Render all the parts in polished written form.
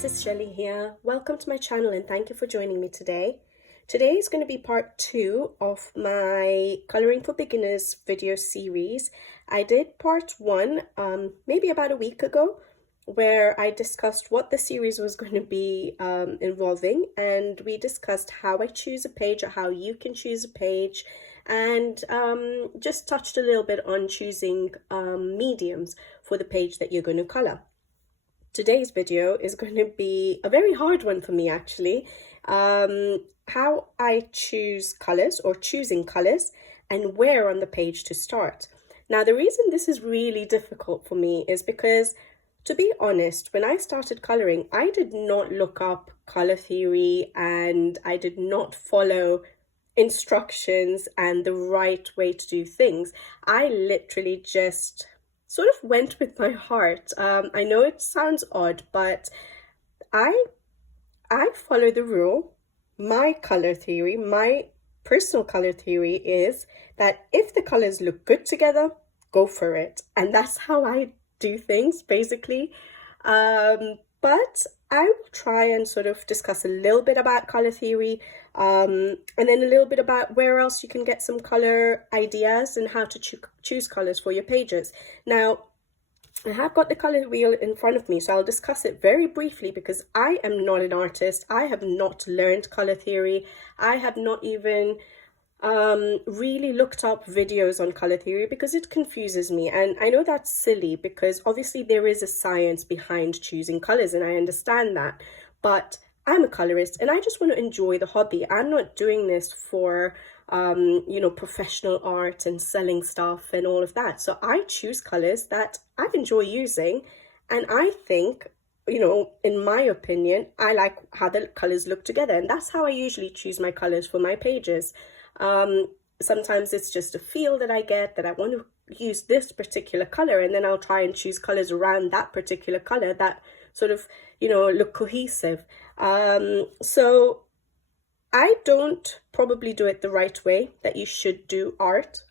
this is Shelly here. Welcome to my channel and thank you for joining me today. Today is going to be part 2 of my Coloring for Beginners video series. I did part 1 maybe about a week ago, where I discussed what the series was going to be involving, and we discussed how I choose a page or how you can choose a page, and just touched a little bit on choosing mediums for the page that you're going to color. Today's video is going to be a very hard one for me, actually. How I choose colors, or choosing colors, and where on the page to start. Now, the reason this is really difficult for me is because, to be honest, when I started coloring, I did not look up color theory and I did not follow instructions and the right way to do things. I literally just sort of went with my heart. I know it sounds odd, but I follow the rule. My color theory, my personal color theory is that if the colors look good together, go for it. And that's how I do things, basically. But I will try and sort of discuss a little bit about color theory, and then a little bit about where else you can get some color ideas and how to choose colors for your pages. Now, I have got the color wheel in front of me, so I'll discuss it very briefly because I am not an artist. I have not learned color theory. I have not even really looked up videos on color theory because it confuses me. And I know that's silly because obviously there is a science behind choosing colors, and I understand that. But I'm a colorist and I just want to enjoy the hobby. I'm not doing this for professional art and selling stuff and all of that. So I choose colors that I enjoy using, and I think, in my opinion, I like how the colors look together, and that's how I usually choose my colors for my pages. Sometimes it's just a feel that I get that I want to use this particular color, and then I'll try and choose colors around that particular color that sort of, look cohesive. So I don't probably do it the right way that you should do art,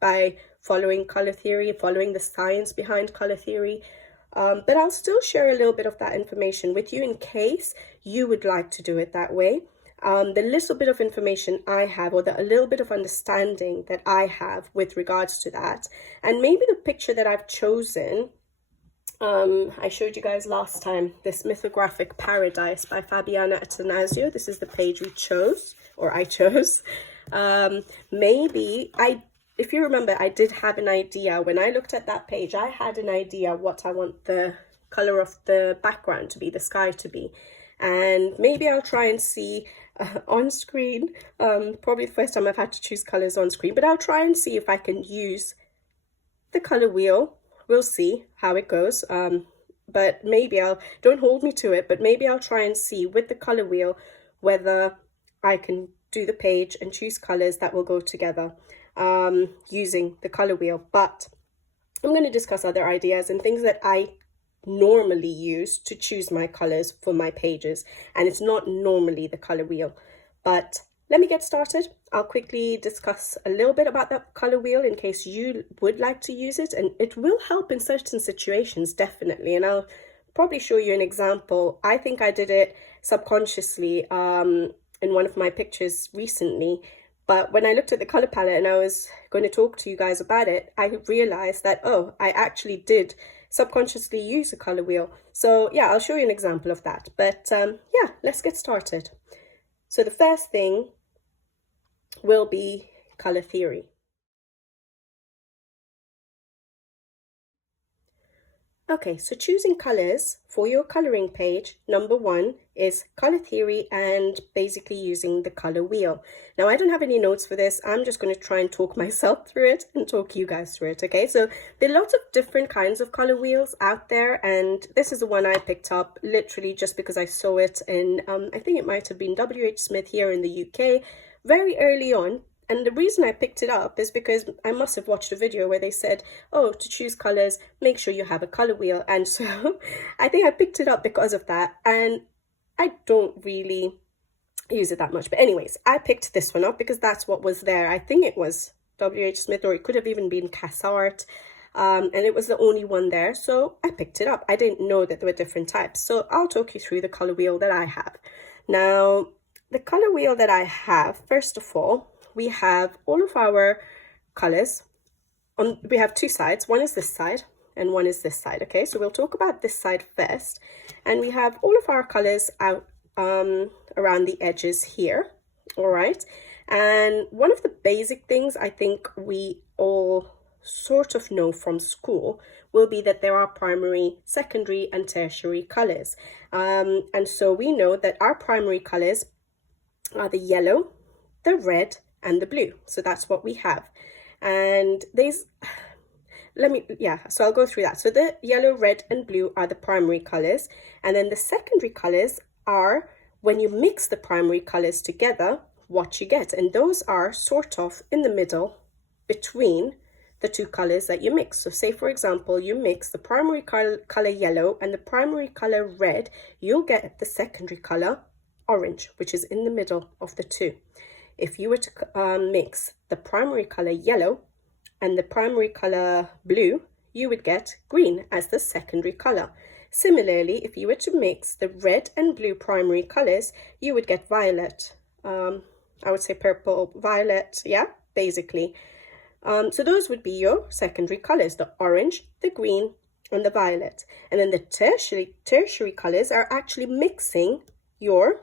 by following color theory, following the science behind color theory. But I'll still share a little bit of that information with you in case you would like to do it that way. The little bit of information I have, or a little bit of understanding that I have with regards to that, and maybe the picture that I've chosen. I showed you guys last time this mythographic paradise by Fabiana Attanasio. This is the page we chose, or I chose. If you remember, I did have an idea when I looked at that page. I had an idea what I want the color of the background to be, the sky to be, and maybe I'll try and see on screen. Probably the first time I've had to choose colors on screen, but I'll try and see if I can use the color wheel. We'll see how it goes. But maybe don't hold me to it, but maybe I'll try and see with the color wheel whether I can do the page and choose colors that will go together using the color wheel. But I'm going to discuss other ideas and things that I normally use to choose my colors for my pages, and it's not normally the color wheel. But let me get started. I'll quickly discuss a little bit about that color wheel in case you would like to use it, and it will help in certain situations, definitely. And I'll probably show you an example. I think I did it subconsciously in one of my pictures recently, but when I looked at the color palette and I was going to talk to you guys about it, I realized that, oh, I actually did subconsciously use a color wheel. So yeah, I'll show you an example of that. But yeah, let's get started. So the first thing will be color theory. Okay, so choosing colors for your coloring page, number 1 is color theory and basically using the color wheel. Now, I don't have any notes for this. I'm just going to try and talk myself through it and talk you guys through it, okay? So there are lots of different kinds of color wheels out there, and this is the one I picked up literally just because I saw it in, I think it might have been W.H. Smith here in the UK very early on. And the reason I picked it up is because I must have watched a video where they said, oh, to choose colors, make sure you have a color wheel. And so I think I picked it up because of that. And I don't really use it that much. But anyways, I picked this one up because that's what was there. I think it was W.H. Smith, or it could have even been Cassart. and it was the only one there, so I picked it up. I didn't know that there were different types, so I'll talk you through the color wheel that I have. Now, the color wheel that I have, first of all, we have all of our colors. We have two sides. One is this side and one is this side. Okay, so we'll talk about this side first, and we have all of our colors out around the edges here. All right, and one of the basic things I think we all sort of know from school will be that there are primary, secondary, and tertiary colors. And so we know that our primary colors are the yellow, the red, and the blue. So that's what we have. And so I'll go through that. So the yellow, red, and blue are the primary colors. And then the secondary colors are when you mix the primary colors together, what you get. And those are sort of in the middle between the two colors that you mix. So say, for example, you mix the primary color yellow and the primary color red, you'll get the secondary color orange, which is in the middle of the two. If you were to mix the primary color yellow and the primary color blue, you would get green as the secondary color. Similarly, if you were to mix the red and blue primary colors, you would get violet. I would say purple, violet, yeah, basically. So those would be your secondary colors, the orange, the green, and the violet. And then the tertiary colors are actually mixing your,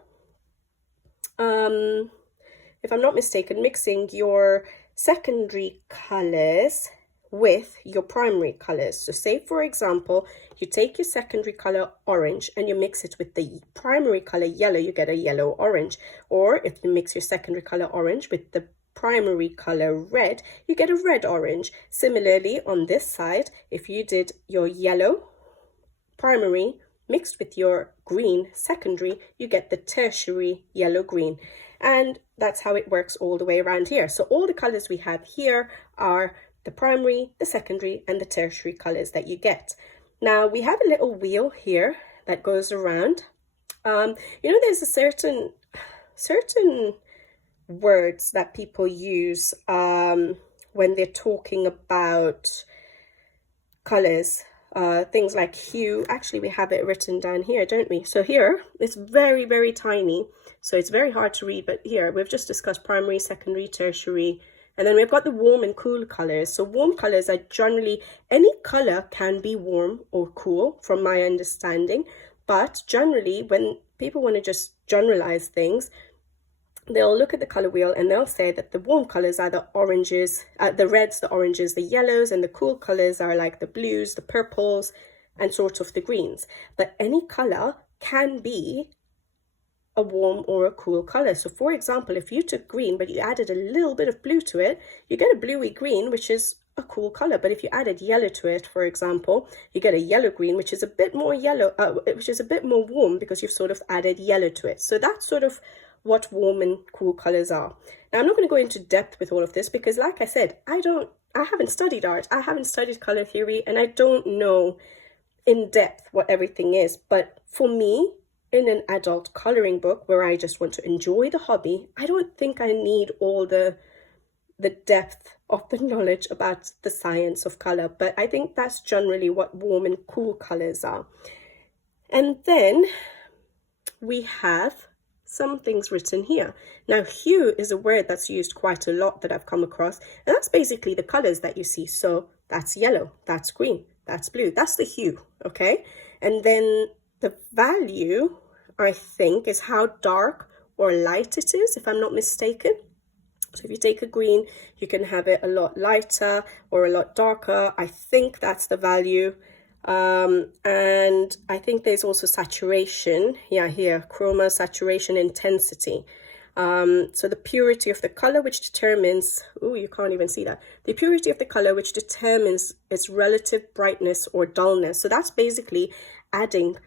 if I'm not mistaken, mixing your secondary colors with your primary colors. So say, for example, you take your secondary color orange and you mix it with the primary color yellow, you get a yellow orange. Or if you mix your secondary color orange with the primary color red, you get a red orange. Similarly, on this side, if you did your yellow primary mixed with your green secondary, you get the tertiary yellow green. And that's how it works all the way around here. So all the colors we have here are the primary, the secondary, and the tertiary colors that you get. Now we have a little wheel here that goes around. There's a certain words that people use when they're talking about colors. Things like hue. Actually, we have it written down here, don't we? So here, it's very, very tiny. So it's very hard to read, but here we've just discussed primary, secondary, tertiary, and then we've got the warm and cool colors. So warm colors are generally, any color can be warm or cool from my understanding, but generally when people want to just generalize things, they'll look at the color wheel and they'll say that the warm colors are the oranges, the reds, the oranges, the yellows, and the cool colors are like the blues, the purples, and sort of the greens. But any color can be a warm or a cool color. So for example, if you took green but you added a little bit of blue to it, you get a bluey green, which is a cool color. But if you added yellow to it, for example, you get a yellow green, which is a bit more yellow, which is a bit more warm because you've sort of added yellow to it. So that's sort of what warm and cool colors are. Now I'm not going to go into depth with all of this because, like I said, I haven't studied art, I haven't studied color theory, and I don't know in depth what everything is. But for me, in an adult coloring book where I just want to enjoy the hobby, I don't think I need all the depth of the knowledge about the science of color. But I think that's generally what warm and cool colors are. And then we have some things written here. Now, hue is a word that's used quite a lot that I've come across, and that's basically the colors that you see. So that's yellow, that's green, that's blue, that's the hue, okay? And then the value, I think, is how dark or light it is, if I'm not mistaken. So if you take a green, you can have it a lot lighter or a lot darker. I think that's the value. And I think there's also saturation. Yeah, here, chroma, saturation, intensity. So the purity of the color, which determines, oh, you can't even see that. The purity of the color, which determines its relative brightness or dullness. So that's basically adding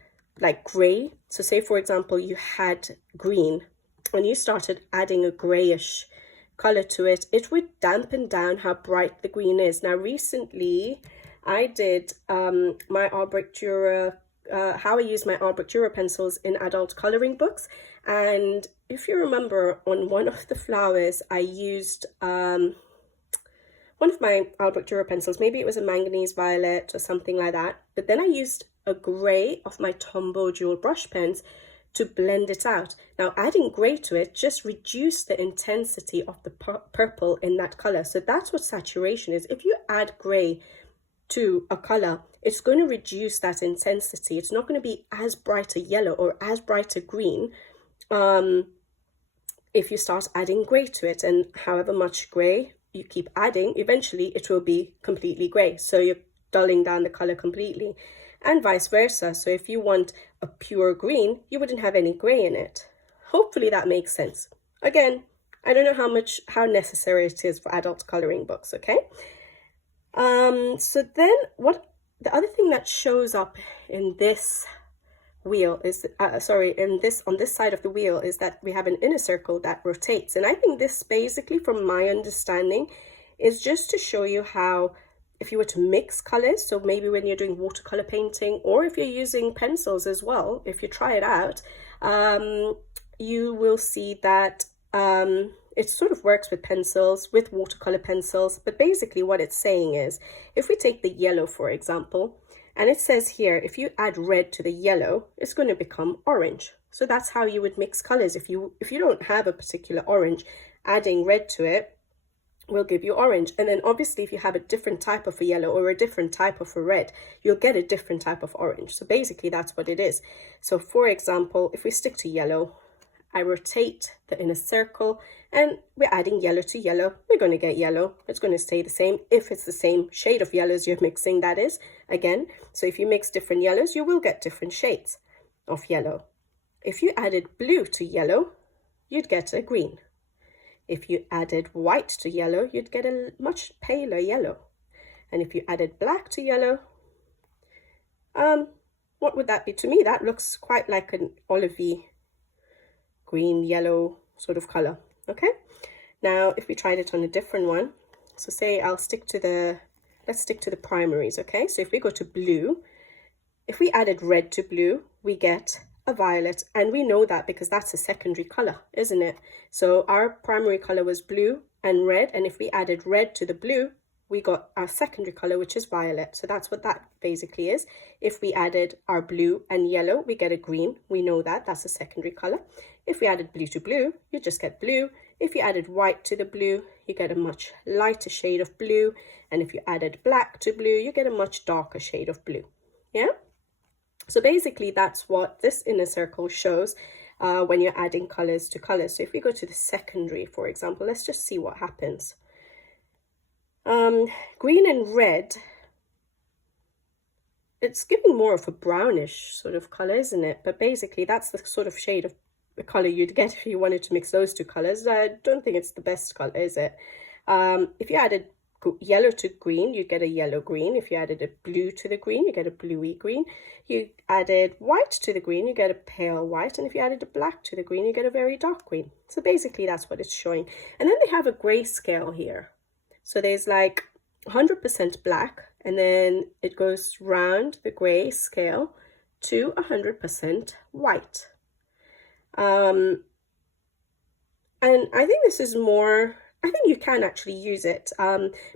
like gray. So say, for example, you had green and you started adding a grayish color to it, it would dampen down how bright the green is. Now, recently, I did my Artbook Dura, how I use my Artbook Dura pencils in adult coloring books. And if you remember, on one of the flowers, I used one one of my Albrecht Dürer pencils. Maybe it was a manganese violet or something like that. But then I used a grey of my Tombow dual brush pens to blend it out. Now adding grey to it just reduced the intensity of the purple in that color. So that's what saturation is. If you add grey to a color, it's going to reduce that intensity. It's not going to be as bright a yellow or as bright a green if you start adding grey to it. And however much grey you keep adding, eventually it will be completely grey. So you're dulling down the color completely, and vice versa. So if you want a pure green, you wouldn't have any grey in it. Hopefully that makes sense. Again, I don't know how necessary it is for adult coloring books, okay? So then the other thing that shows up in this wheel is, on this side of the wheel, is that we have an inner circle that rotates. And I think this basically, from my understanding, is just to show you how, if you were to mix colors, so maybe when you're doing watercolor painting, or if you're using pencils as well, if you try it out, you will see that it sort of works with pencils, with watercolor pencils. But basically what it's saying is, if we take the yellow, for example, and it says here, if you add red to the yellow, it's going to become orange. So that's how you would mix colors. If you don't have a particular orange, adding red to it will give you orange. And then obviously if you have a different type of a yellow or a different type of a red, you'll get a different type of orange. So basically that's what it is. So for example, if we stick to yellow, I rotate the inner circle and we're adding yellow to yellow, we're going to get yellow. It's going to stay the same if it's the same shade of yellows you're mixing, that is, again. So if you mix different yellows, you will get different shades of yellow. If you added blue to yellow, you'd get a green. If you added white to yellow, you'd get a much paler yellow. And if you added black to yellow, what would that be? To me, that looks quite like an olivey green, yellow sort of color. Okay, now if we tried it on a different one, so say let's stick to the primaries. Okay, so if we go to blue, if we added red to blue, we get a violet, and we know that because that's a secondary color, isn't it? So our primary color was blue and red, and if we added red to the blue, we got our secondary color, which is violet. So that's what that basically is. If we added our blue and yellow, we get a green. We know that that's a secondary color. If we added blue to blue, you just get blue. If you added white to the blue, you get a much lighter shade of blue. And if you added black to blue, you get a much darker shade of blue. Yeah? So basically that's what this inner circle shows when you're adding colors to colors. So if we go to the secondary, for example, let's just see what happens. Green and red, it's giving more of a brownish sort of color, isn't it? But basically that's the sort of shade of the color you'd get if you wanted to mix those two colors. I don't think it's the best color, is it? If you added yellow to green, you get a yellow green. If you added a blue to the green, you get a bluey green. You added white to the green, you get a pale white. And if you added a black to the green, you get a very dark green. So basically that's what it's showing. And then they have a grayscale here. So there's like 100% black, and then it goes round the gray scale to 100% white. And I think this is more, I think you can actually use it.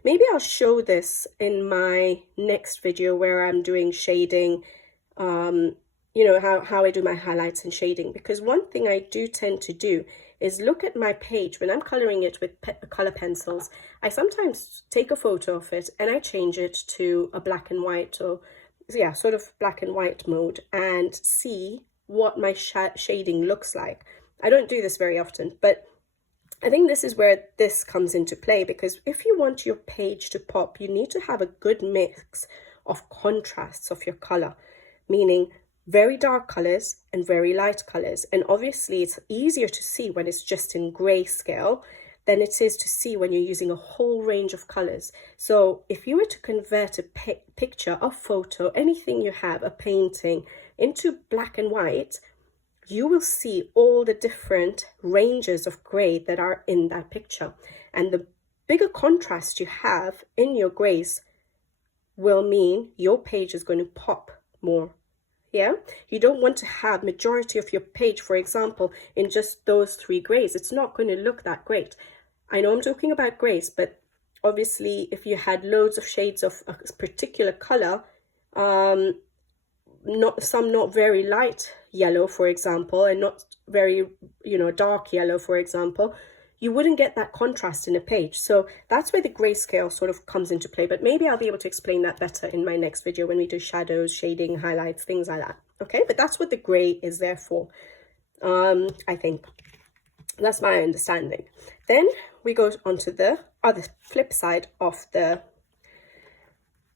Maybe I'll show this in my next video where I'm doing shading, you know, how I do my highlights and shading. Because one thing I do tend to do is look at my page when I'm coloring it with color pencils. I sometimes take a photo of it and I change it to a black and white, or yeah, sort of black and white mode, and see what my shading looks like. I don't do this very often, but I think this is where this comes into play, because if you want your page to pop, you need to have a good mix of contrasts of your color, meaning very dark colors and very light colors. And obviously it's easier to see when it's just in grayscale than it is to see when you're using a whole range of colors. So if you were to convert a picture, a photo, anything you have, a painting, into black and white, you will see all the different ranges of gray that are in that picture. And the bigger contrast you have in your grays will mean your page is going to pop more. Yeah, you don't want to have majority of your page, for example, in just those three grays. It's not going to look that great. I know I'm talking about grays, but obviously if you had loads of shades of a particular color, not very light yellow, for example, and not very, dark yellow, for example, you wouldn't get that contrast in a page. So that's where the grayscale sort of comes into play. But maybe I'll be able to explain that better in my next video when we do shadows, shading, highlights, things like that. Okay, but that's what the gray is there for. I think that's my understanding. Then we go on to the other flip side of the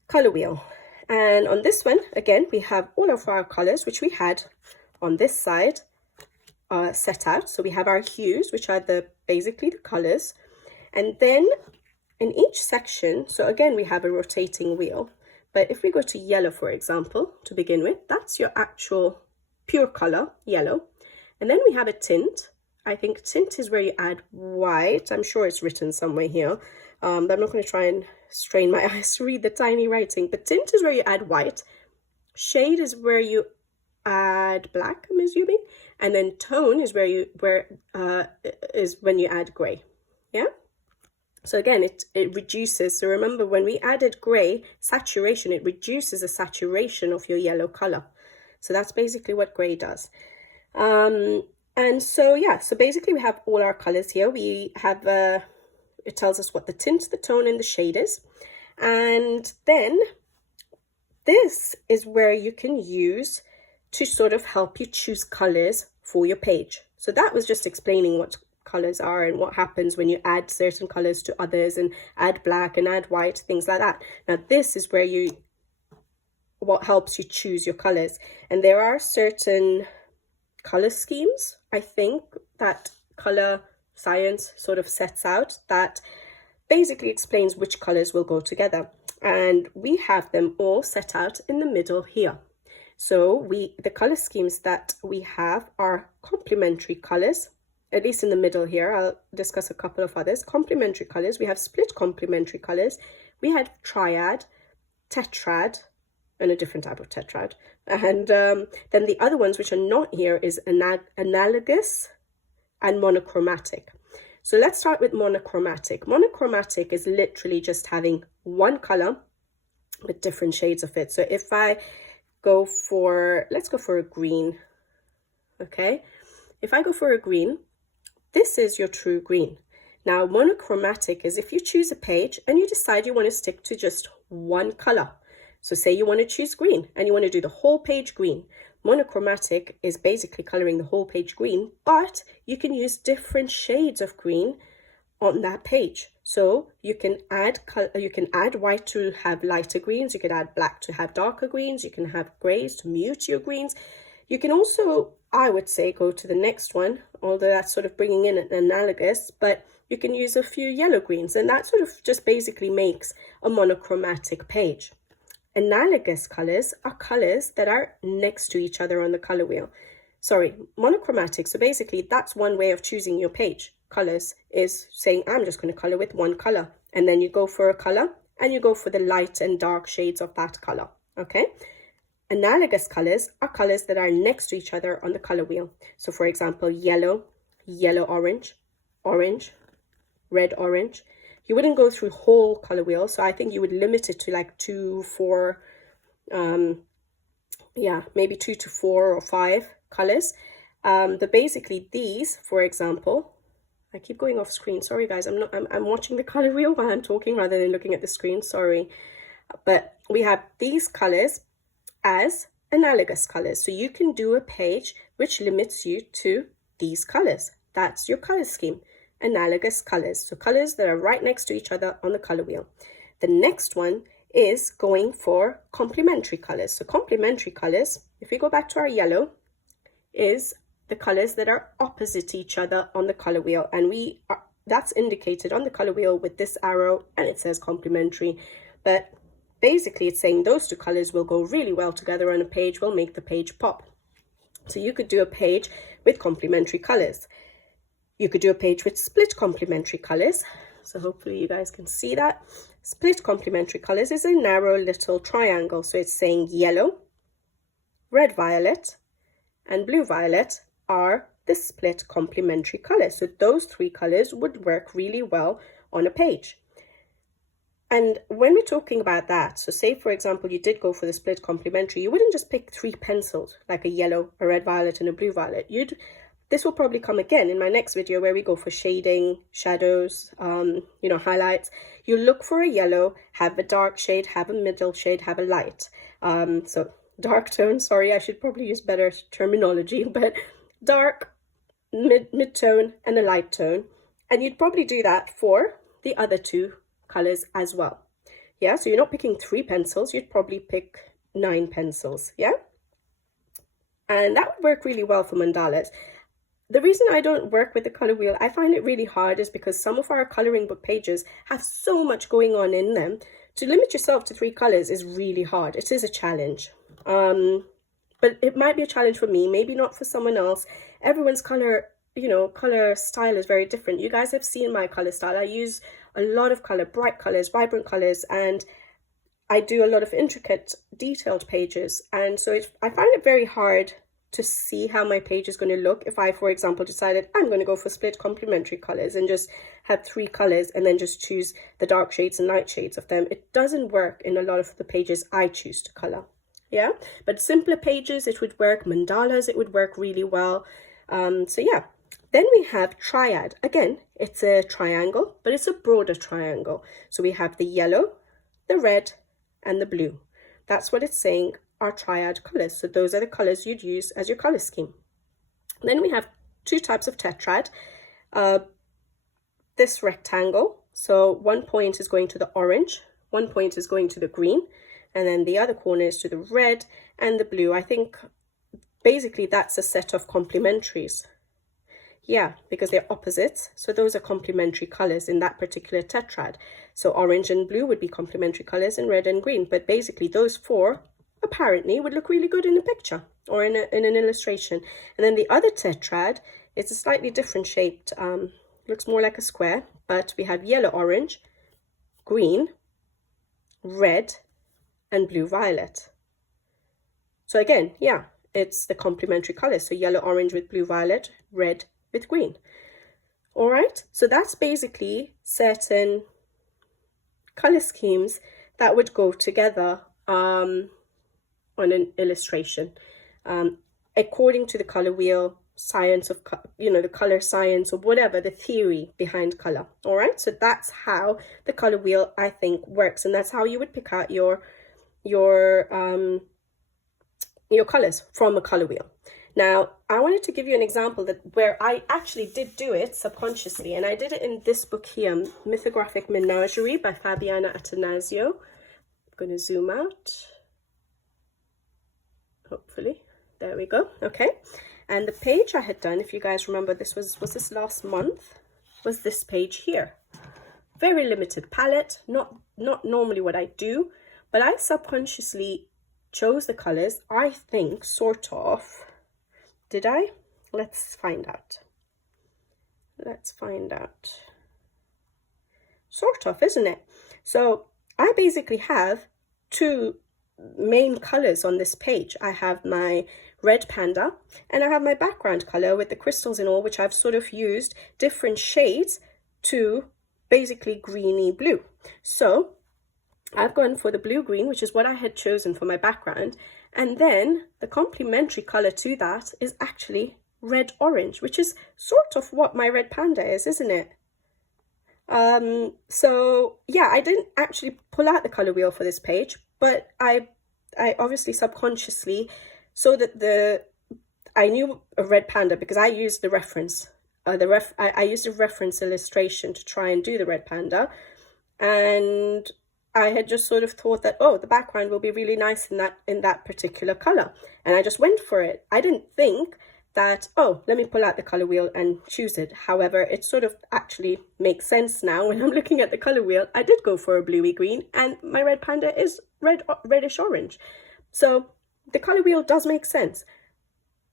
color wheel. And on this one, again, we have all of our colors, which we had on this side set out. So we have our hues, which are basically the colors. And then in each section, so again, we have a rotating wheel. But if we go to yellow, for example, to begin with, that's your actual pure color, yellow. And then we have a tint. I think tint is where you add white. I'm sure it's written somewhere here. But I'm not going to try and strain my eyes to read the tiny writing. But tint is where you add white. Shade is where you add black, I'm assuming. And then tone is is when you add gray. Yeah. So again, it reduces. So remember, when we added gray, saturation, it reduces the saturation of your yellow color. So that's basically what gray does. And so, yeah, so basically we have all our colors here. We have, it tells us what the tint, the tone, and the shade is. And then this is where you can use to sort of help you choose colors for your page. So that was just explaining what colors are and what happens when you add certain colors to others and add black and add white, things like that. Now, this is where what helps you choose your colors. And there are certain color schemes, I think, that color science sort of sets out that basically explains which colors will go together. And we have them all set out in the middle here. So the color schemes that we have are complementary colors, at least in the middle here. I'll discuss a couple of others. Complementary colors, we have split complementary colors, we had triad, tetrad, and a different type of tetrad. And then the other ones which are not here is analogous and monochromatic. So let's start with monochromatic. Monochromatic is literally just having one color with different shades of it. So if I go for, let's go for a green, okay? If I go for a green, this is your true green. Now, monochromatic is if you choose a page and you decide you want to stick to just one color. So say you want to choose green and you want to do the whole page green. Monochromatic is basically coloring the whole page green, but you can use different shades of green on that page. So you can add white to have lighter greens, you can add black to have darker greens, you can have grays to mute your greens. You can also, I would say, go to the next one, although that's sort of bringing in an analogous, but you can use a few yellow greens, and that sort of just basically makes a monochromatic page. Analogous colors are colors that are next to each other on the color wheel. Sorry, monochromatic. So basically that's one way of choosing your page. Colors is saying, I'm just going to color with one color. And then you go for a color and you go for the light and dark shades of that color. Okay. Analogous colors are colors that are next to each other on the color wheel. So for example, yellow, yellow-orange, orange, red-orange. You wouldn't go through whole color wheel, so I think you would limit it to like 2, 4, maybe 2 to 4 or 5 colors. But basically these, for example, I keep going off screen. Sorry guys, I'm watching the color wheel while I'm talking rather than looking at the screen. Sorry, but we have these colors as analogous colors. So you can do a page which limits you to these colors. That's your color scheme. Analogous colors, so colors that are right next to each other on the color wheel. The next one is going for complementary colors. So complementary colors, if we go back to our yellow, is the colors that are opposite each other on the color wheel, and that's indicated on the color wheel with this arrow, and it says complementary. But basically it's saying those two colors will go really well together on a page, will make the page pop. So you could do a page with complementary colors. You could do a page with split complementary colors. So hopefully you guys can see that. Split complementary colors is a narrow little triangle. So it's saying yellow, red violet, and blue violet are the split complementary colors. So those three colors would work really well on a page. And when we're talking about that, so say, for example, you did go for the split complementary, you wouldn't just pick 3 pencils, like a yellow, a red violet, and a blue violet. This will probably come again in my next video where we go for shading, shadows, you know, highlights. You look for a yellow, have a dark shade, have a middle shade, have a light. So dark tone, sorry, I should probably use better terminology, but dark, mid-tone, and a light tone. And you'd probably do that for the other 2 colors as well. Yeah, so you're not picking 3 pencils, you'd probably pick 9 pencils, yeah? And that would work really well for mandalas. The reason I don't work with the color wheel, I find it really hard, is because some of our coloring book pages have so much going on in them. To limit yourself to 3 colors is really hard. It is a challenge. But it might be a challenge for me, maybe not for someone else. Everyone's color, you know, color style is very different. You guys have seen my color style. I use a lot of color, bright colors, vibrant colors, and I do a lot of intricate, detailed pages. And so I find it very hard to see how my page is going to look if I, for example, decided I'm going to go for split complementary colors and just have 3 colors and then just choose the dark shades and light shades of them. It doesn't work in a lot of the pages I choose to color. Yeah, but simpler pages, it would work. Mandalas, it would work really well. So yeah. Then we have triad. Again, it's a triangle, but it's a broader triangle. So we have the yellow, the red, and the blue. That's what it's saying are triad colors. So those are the colors you'd use as your color scheme. Then we have 2 types of tetrad. This rectangle. So one point is going to the orange, one point is going to the green, and then the other corner is to the red and the blue. I think basically that's a set of complementaries. Yeah, because they're opposites. So those are complementary colors in that particular tetrad. So orange and blue would be complementary colors, and red and green. But basically those 4 apparently would look really good in a picture or in an illustration. And then the other tetrad is a slightly different shaped, looks more like a square, but we have yellow, orange, green, red, and blue, violet. So again, yeah, it's the complementary colors. So yellow, orange with blue, violet, red with green. All right, so that's basically certain color schemes that would go together on an illustration, according to the color wheel science of, you know, the color science or whatever, the theory behind color. All right, so that's how the color wheel, I think, works, and that's how you would pick out your colors from a color wheel. Now, I wanted to give you an example where I actually did do it subconsciously, and I did it in this book here, Mythographic Menagerie by Fabiana Attanasio. I'm going to zoom out. Hopefully, there we go. Okay, and the page I had done, if you guys remember, this was this last month, was this page here. Very limited palette, not normally what I do, but I subconsciously chose the colors, I think, sort of. Did I? Let's find out. Let's find out. Sort of, isn't it? So I basically have 2 main colors on this page. I have my red panda and I have my background color with the crystals and all, which I've sort of used different shades to basically greeny blue. So I've gone for the blue-green, which is what I had chosen for my background. And then the complementary color to that is actually red-orange, which is sort of what my red panda is, isn't it? So yeah, I didn't actually pull out the color wheel for this page, but I obviously subconsciously saw that I knew a red panda because I used the reference. I used a reference illustration to try and do the red panda, and I had just sort of thought that, oh, the background will be really nice in that particular color, and I just went for it. I didn't think that, oh, let me pull out the color wheel and choose it. However, it sort of actually makes sense now when I'm looking at the color wheel. I did go for a bluey green, and my red panda is reddish orange. So the color wheel does make sense,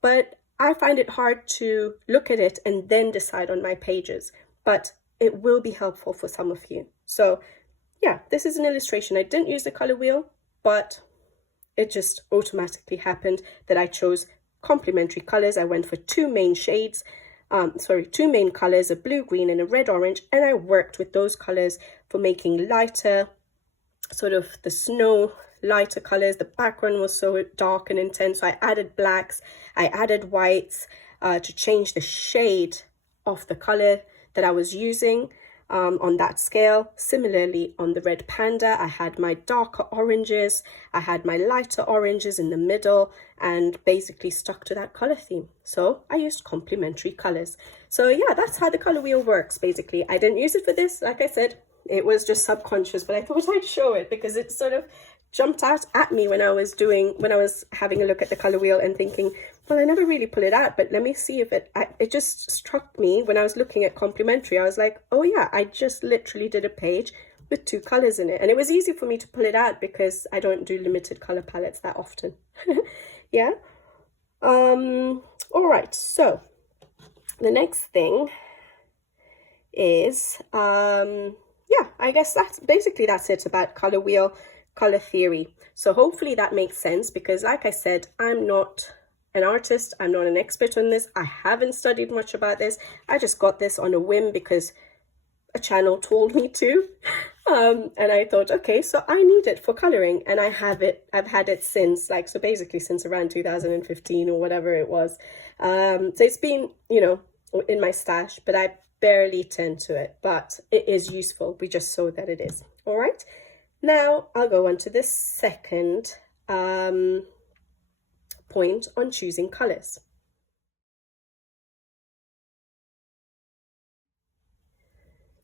but I find it hard to look at it and then decide on my pages, but it will be helpful for some of you. So yeah, this is an illustration. I didn't use the color wheel, but it just automatically happened that I chose complementary colors. I went for 2 main shades, 2 main colors, a blue, green, and a red, orange, and I worked with those colors for making lighter, sort of the snow lighter colors. The background was so dark and intense, so I added blacks, I added whites to change the shade of the color that I was using on that scale. Similarly, on the red panda, I had my darker oranges, I had my lighter oranges in the middle, and basically stuck to that color theme. So I used complementary colors. So yeah, that's how the color wheel works. Basically, I didn't use it for this, like I said, it was just subconscious, but I thought I'd show it because it sort of jumped out at me when I was having a look at the color wheel and thinking, well, I never really pull it out, but let me see if it just struck me when I was looking at complementary. I was like, oh yeah, I just literally did a page with 2 colors in it, and it was easy for me to pull it out because I don't do limited color palettes that often. Yeah. All right, so the next thing is yeah, I guess that's it about color wheel, color theory. So hopefully that makes sense, because like I said, I'm not an artist, I'm not an expert on this, I haven't studied much about this, I just got this on a whim because a channel told me to. And I thought, okay, so I need it for coloring, and I've had it since, like, so basically since around 2015 or whatever it was. So it's been, you know, in my stash, but I barely tend to it, but it is useful. We just saw that it is. All right, now I'll go on to the second point on choosing colors.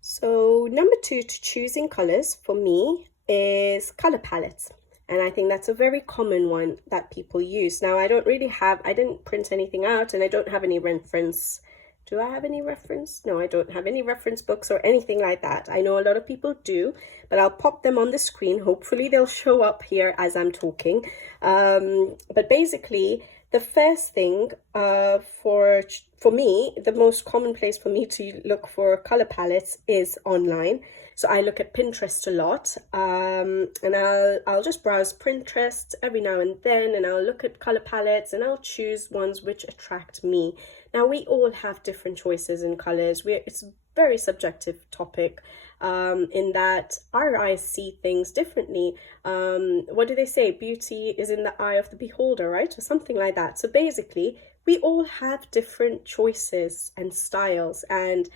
So number 2 to choosing colors for me is color palettes. And I think that's a very common one that people use. Now, I didn't print anything out, and I don't have any reference. Do I have any reference? No, I don't have any reference books or anything like that. I know a lot of people do, but I'll pop them on the screen. Hopefully they'll show up here as I'm talking. But basically, the first thing for me, the most common place for me to look for color palettes is online. So I look at Pinterest a lot, and I'll just browse Pinterest every now and then, and I'll look at color palettes, and I'll choose ones which attract me. Now, we all have different choices in colors. It's a very subjective topic, in that our eyes see things differently. What do they say? Beauty is in the eye of the beholder, right? Or something like that. So basically, we all have different choices and styles, and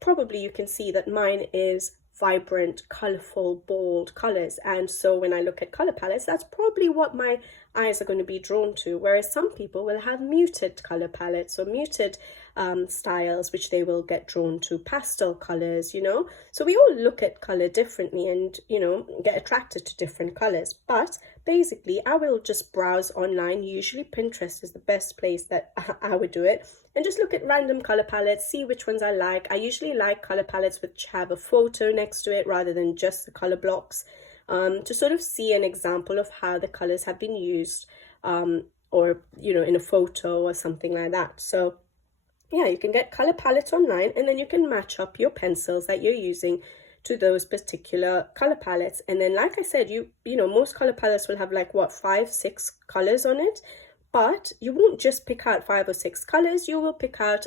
probably you can see that mine is vibrant, colorful, bold colors. And so when I look at color palettes, that's probably what my eyes are going to be drawn to. Whereas some people will have muted color palettes or muted styles, which they will get drawn to, pastel colors, you know. So we all look at color differently and, you know, get attracted to different colors. But basically, I will just browse online. Usually Pinterest is the best place that I would do it, and just look at random color palettes, see which ones I like. I usually like color palettes which have a photo next to it rather than just the color blocks, to sort of see an example of how the colors have been used, or, you know, in a photo or something like that. So yeah, you can get color palettes online, and then you can match up your pencils that you're using to those particular color palettes. And then, like I said, you know, most color palettes will have like what, 5-6 colors on it, but you won't just pick out 5 or 6 colors. You will pick out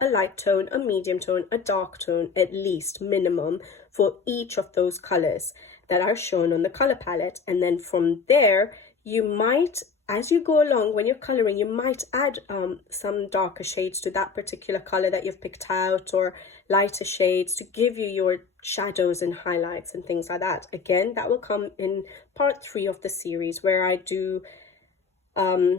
a light tone, a medium tone, a dark tone, at least minimum, for each of those colors that are shown on the color palette. And then from there, you might, as you go along, when you're coloring, you might add some darker shades to that particular color that you've picked out, or lighter shades to give you your shadows and highlights and things like that. Again, that will come in part 3 of the series, where I do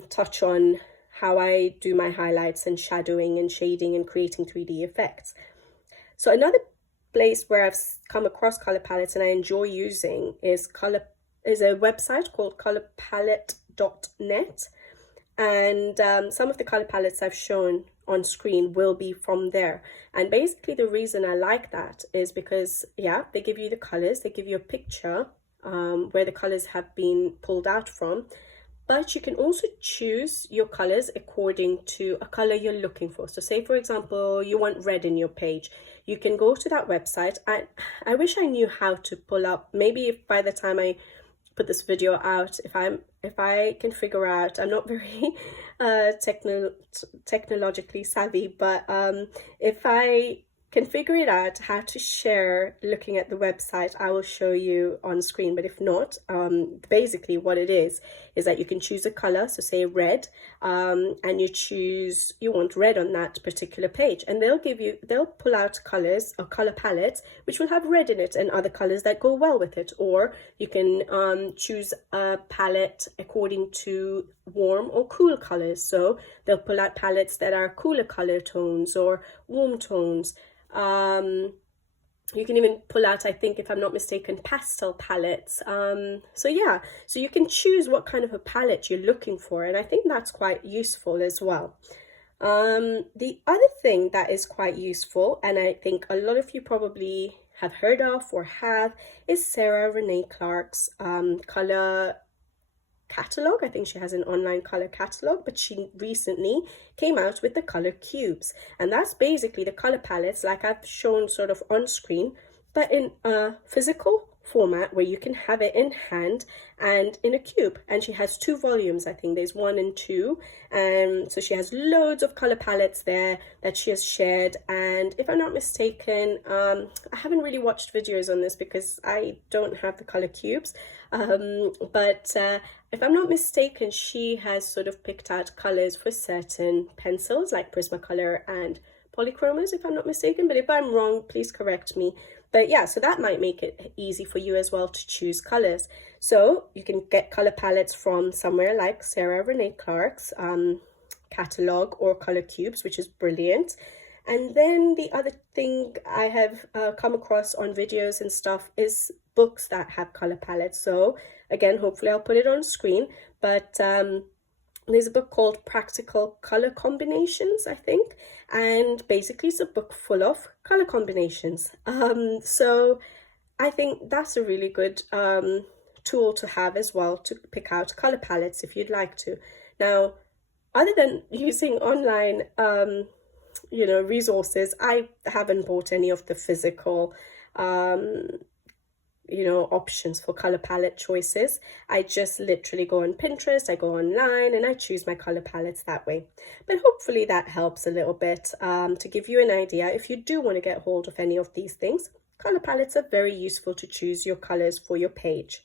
touch on how I do my highlights and shadowing and shading and creating 3D effects. So another place where I've come across color palettes and I enjoy using is a website called colorpalette.net, and some of the color palettes I've shown on screen will be from there. And basically the reason I like that is because, yeah, they give you the colors, they give you a picture where the colors have been pulled out from, but you can also choose your colors according to a color you're looking for. So say, for example, you want red in your page. You can go to that website. I wish I knew how to pull up, maybe if by the time I put this video out, if I can figure out, I'm not very technologically savvy, but if I can figure it out how to share looking at the website, I will show you on screen. But if not, basically what it is that you can choose a color, so say red, and you want red on that particular page, and they'll pull out colors or color palettes which will have red in it and other colors that go well with it. Or you can choose a palette according to warm or cool colors, so they'll pull out palettes that are cooler color tones or warm tones. You can even pull out, I think, if I'm not mistaken, pastel palettes. So yeah, so you can choose what kind of a palette you're looking for, and I think that's quite useful as well. The other thing that is quite useful, and I think a lot of you probably have heard of or have, is Sarah Renee Clark's color catalog. I think she has an online color catalog, but she recently came out with the color cubes, and that's basically the color palettes like I've shown sort of on screen, but in a physical format where you can have it in hand and in a cube. And she has 2 volumes, I think there's 1 and 2, and so she has loads of color palettes there that she has shared. And if I'm not mistaken, I haven't really watched videos on this because I don't have the color cubes, but if I'm not mistaken, she has sort of picked out colors for certain pencils like Prismacolor and Polychromos, if I'm not mistaken, but if I'm wrong, please correct me. But yeah, so that might make it easy for you as well to choose colors. So you can get color palettes from somewhere like Sarah Renee Clark's catalog or color cubes, which is brilliant. And then the other thing I have come across on videos and stuff is books that have color palettes. So again, hopefully I'll put it on screen, but there's a book called Practical Color Combinations, I think, and basically it's a book full of color combinations. So I think that's a really good tool to have as well, to pick out color palettes if you'd like to. Now, other than using online resources, I haven't bought any of the physical options for color palette choices. I just literally go on Pinterest, I go online, and I choose my color palettes that way. But hopefully that helps a little bit to give you an idea. If you do want to get hold of any of these things, color palettes are very useful to choose your colors for your page.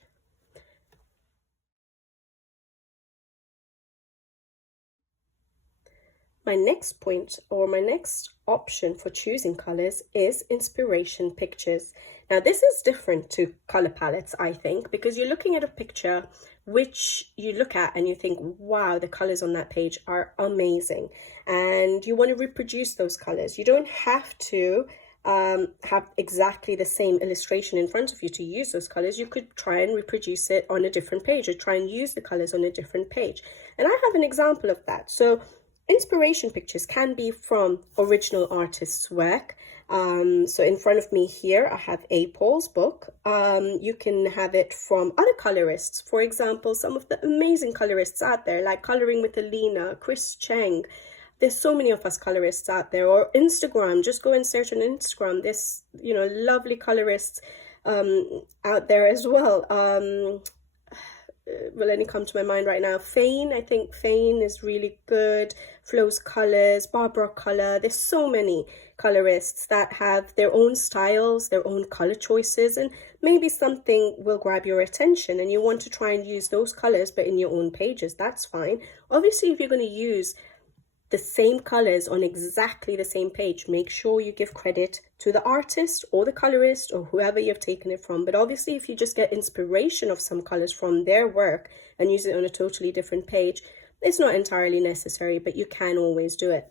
My next point, or my next option for choosing colors, is inspiration pictures. Now this is different to color palettes, I think, because you're looking at a picture which you look at and you think, wow, the colors on that page are amazing, and you want to reproduce those colors. You don't have to have exactly the same illustration in front of you to use those colors. You could try and reproduce it on a different page, or try and use the colors on a different page. And I have an example of that. So inspiration pictures can be from original artists' work. So in front of me here, I have A. Paul's book. You can have it from other colorists. For example, some of the amazing colorists out there, like Coloring with Alina, Chris Cheng. There's so many of us colorists out there. Or Instagram, just go and search on Instagram. There's, lovely colorists out there as well. Will only come to my mind right now. Fane, I think Fane is really good. Flo's Colors, Barbara Color. There's so many colorists that have their own styles, their own color choices, and maybe something will grab your attention and you want to try and use those colors but in your own pages. That's fine. Obviously, if you're going to use the same colors on exactly the same page, make sure you give credit to the artist or the colorist or whoever you've taken it from. But obviously, if you just get inspiration of some colors from their work and use it on a totally different page, it's not entirely necessary, but you can always do it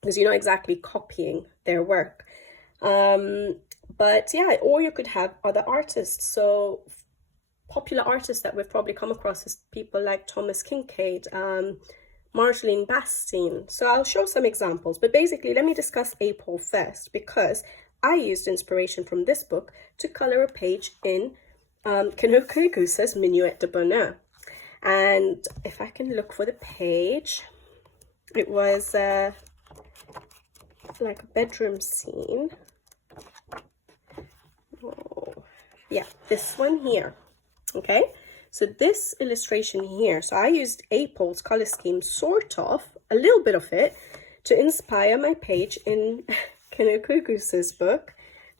because you're not exactly copying their work. But yeah, or you could have other artists. So popular artists that we've probably come across is people like Thomas Kincaid, Marjolaine Bastine. So I'll show some examples, but basically let me discuss A. Paul first, because I used inspiration from this book to color a page in Kanoka Igusa's Minuet de Bonheur. And if I can look for the page, it was like a bedroom scene. Oh, yeah, this one here. Okay. So this illustration here, so I used A. Paul's color scheme, sort of, a little bit of it, to inspire my page in Kinokugusa's book,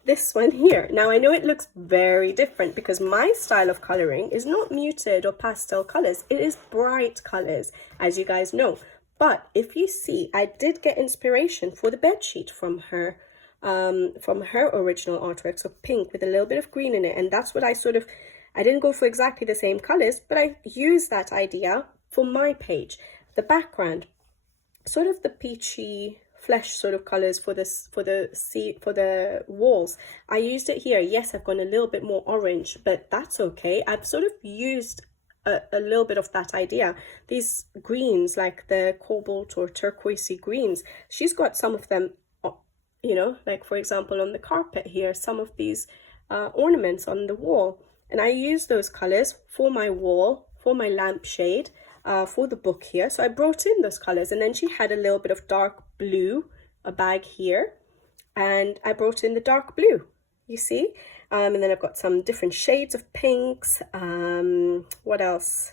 this one here. Now I know it looks very different because my style of coloring is not muted or pastel colors. It is bright colors, as you guys know. But if you see, I did get inspiration for the bed sheet from her original artwork. So pink with a little bit of green in it. And that's what I didn't go for exactly the same colors, but I used that idea for my page. The background, sort of the peachy flesh sort of colors for the walls. I used it here. Yes, I've gone a little bit more orange, but that's okay. I've sort of used a little bit of that idea. These greens, like the cobalt or turquoisey greens, she's got some of them, you know, like for example on the carpet here, some of these ornaments on the wall. And I use those colors for my wall, for my lampshade, for the book here. So I brought in those colors, and then she had a little bit of dark blue, a bag here, and I brought in the dark blue, you see. And then I've got some different shades of pinks. What else?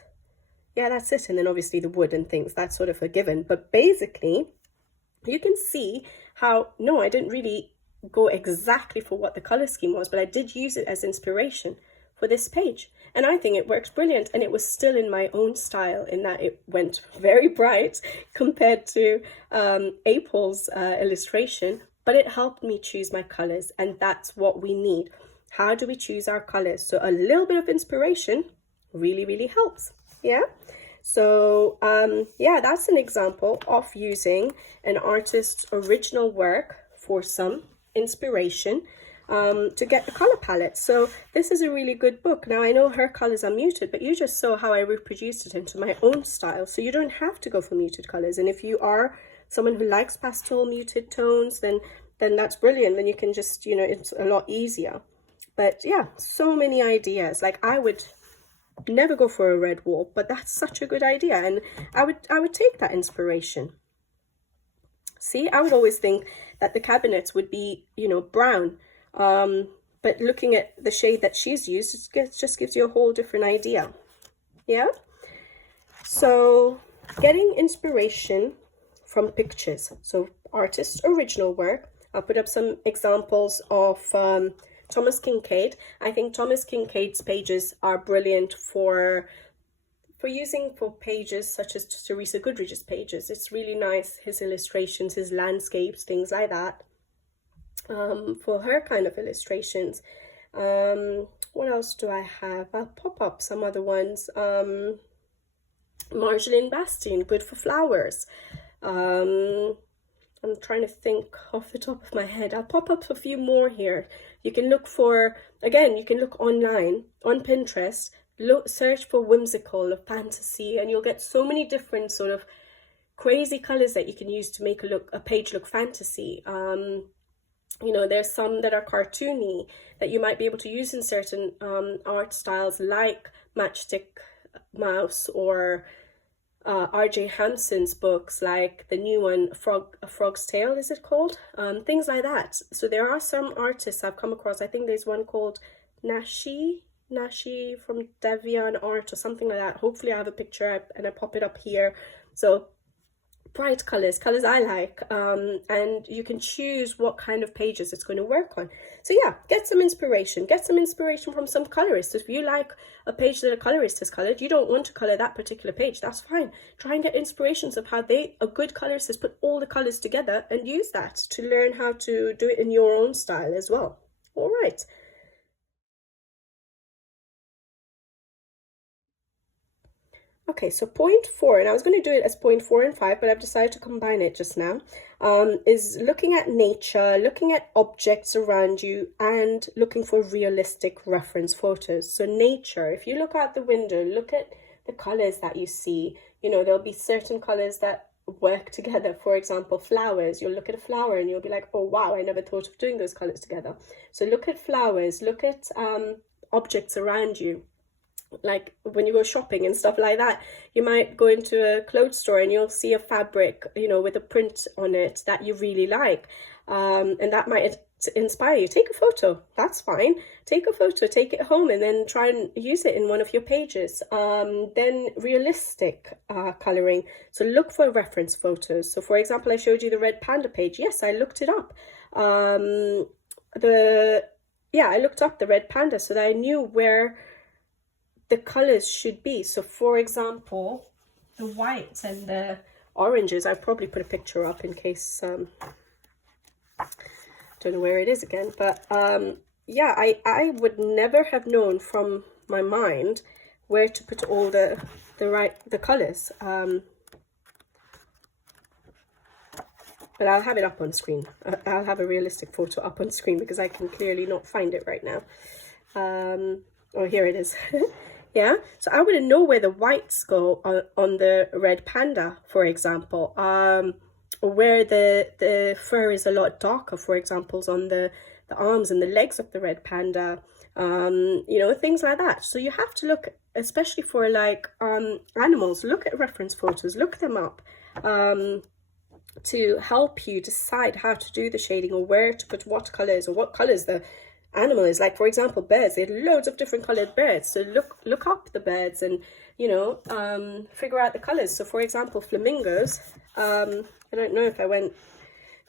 Yeah, that's it. And then obviously the wood and things, that's sort of a given. But basically, you can see how, no, I didn't really go exactly for what the color scheme was, but I did use it as inspiration for this page. And I think it works brilliant, and it was still in my own style in that it went very bright compared to April's illustration, but it helped me choose my colors, and that's what we need. How do we choose our colors? So a little bit of inspiration really, really helps. Yeah. So yeah, that's an example of using an artist's original work for some inspiration to get the color palette. So this is a really good book. Now I know her colors are muted, but you just saw how I reproduced it into my own style. So you don't have to go for muted colors. And if you are someone who likes pastel muted tones, then that's brilliant. Then you can just, you know, it's a lot easier. But yeah, so many ideas. Like I would never go for a red wall, but that's such a good idea, and I would take that inspiration. See, I would always think that the cabinets would be, you know, brown, but looking at the shade that she's used, it just gives you a whole different idea. Yeah. So getting inspiration from pictures. So artist's original work. I'll put up some examples of Thomas Kincaid. I think Thomas Kincaid's pages are brilliant for using for pages such as Teresa Goodrich's pages. It's really nice, his illustrations, his landscapes, things like that. For her kind of illustrations. What else do I have? I'll pop up some other ones. Marjolaine Bastien, good for flowers. I'm trying to think off the top of my head. I'll pop up a few more here. You can look for, again, you can look online, on Pinterest, search for whimsical or fantasy, and you'll get so many different sort of crazy colors that you can use to make a page look fantasy. You know, there's some that are cartoony that you might be able to use in certain art styles, like Matchstick Mouse or R.J. Hampson's books, like the new one, A Frog's Tale, is it called? Things like that. So there are some artists I've come across. I think there's one called Nashi from Devian Art or something like that. Hopefully I have a picture and I pop it up here. So bright colors I like, and you can choose what kind of pages it's going to work on. So yeah, get some inspiration from some colorists. If you like a page that a colorist has colored, you don't want to color that particular page, that's fine. Try and get inspirations of how a good colorist has put all the colors together, and use that to learn how to do it in your own style as well. All right. Okay, so point 4, and I was going to do it as point 4 and 5, but I've decided to combine it just now, is looking at nature, looking at objects around you, and looking for realistic reference photos. So nature, if you look out the window, look at the colors that you see. You know, there'll be certain colors that work together. For example, flowers. You'll look at a flower and you'll be like, oh wow, I never thought of doing those colors together. So look at flowers, look at objects around you. Like when you go shopping and stuff like that, you might go into a clothes store and you'll see a fabric, you know, with a print on it that you really like, and that might inspire you. Take a photo, that's fine. Take a photo, take it home, and then try and use it in one of your pages. Then realistic coloring. So look for reference photos. So for example, I showed you the red panda page. Yes, I looked it up. I looked up the red panda so that I knew where the colors should be. So for example, the whites and the oranges, I'll probably put a picture up in case, don't know where it is again, but yeah, I would never have known from my mind where to put all the colors. But I'll have it up on screen. I'll have a realistic photo up on screen because I can clearly not find it right now. Oh, here it is. Yeah, so I wouldn't know where the whites go on the red panda, for example, or where the fur is a lot darker, for example, on the arms and the legs of the red panda, you know, things like that. So you have to look, especially for like animals, look at reference photos, look them up, to help you decide how to do the shading or where to put what colors or what colors the animal is. Like for example, birds, there are loads of different colored birds, so look up the birds and, you know, figure out the colors. So for example, flamingos, I don't know if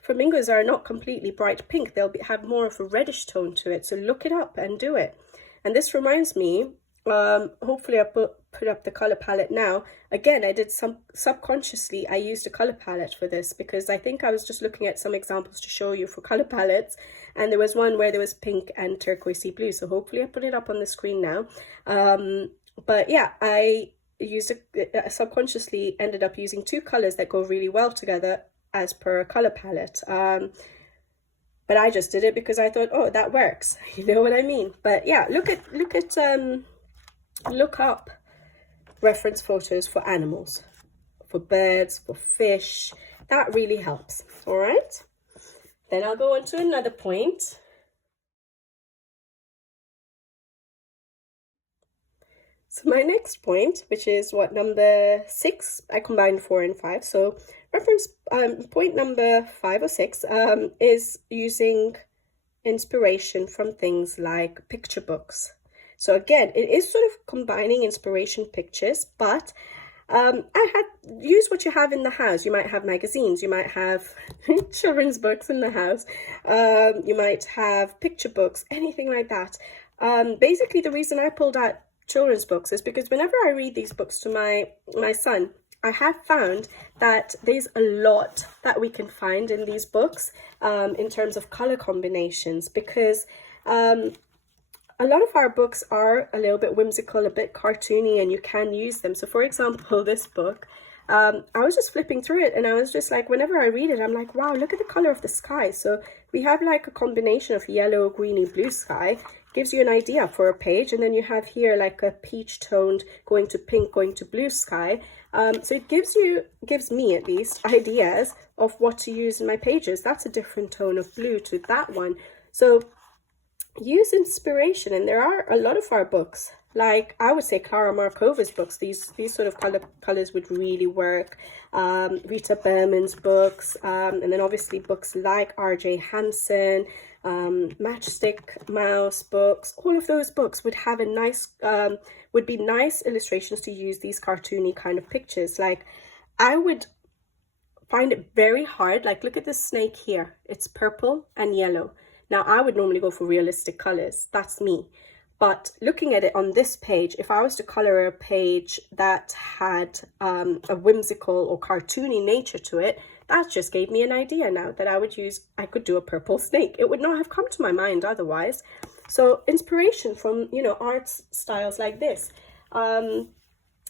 flamingos are not completely bright pink, they'll have more of a reddish tone to it, so look it up and do it. And this reminds me, hopefully I put up the color palette now. Again, I did subconsciously, I used a color palette for this because I think I was just looking at some examples to show you for color palettes, and there was one where there was pink and turquoisey blue, so hopefully I put it up on the screen now. But yeah, I used subconsciously ended up using two colors that go really well together as per a color palette. But I just did it because I thought, oh, that works. You know what I mean? But yeah, look up reference photos for animals, for birds, for fish. That really helps. All right. Then I'll go on to another point. So my next point, which is what, number 6, I combined 4 and 5. So reference point number 5 or 6 is using inspiration from things like picture books. So again, it is sort of combining inspiration pictures, but use what you have in the house. You might have magazines, you might have children's books in the house, you might have picture books, anything like that. Basically, the reason I pulled out children's books is because whenever I read these books to my son, I have found that there's a lot that we can find in these books in terms of color combinations, because a lot of our books are a little bit whimsical, a bit cartoony, and you can use them. So for example, this book, I was just flipping through it and I was just like, whenever I read it, I'm like, wow, look at the color of the sky. So we have like a combination of yellow, greeny, blue sky. Gives you an idea for a page, and then you have here like a peach toned going to pink, going to blue sky. So it gives me at least ideas of what to use in my pages. That's a different tone of blue to that one. So use inspiration, and there are a lot of our books, like I would say Clara Markova's books, these sort of colors would really work. Rita Berman's books, and then obviously books like R.J. Hansen, Matchstick Mouse books. All of those books would have a nice would be nice illustrations to use these cartoony kind of pictures. Like I would find it very hard, like look at this snake here, it's purple and yellow. Now I would normally go for realistic colors, that's me. But looking at it on this page, if I was to color a page that had a whimsical or cartoony nature to it, that just gave me an idea now that I could do a purple snake. It would not have come to my mind otherwise. So inspiration from, you know, art styles like this.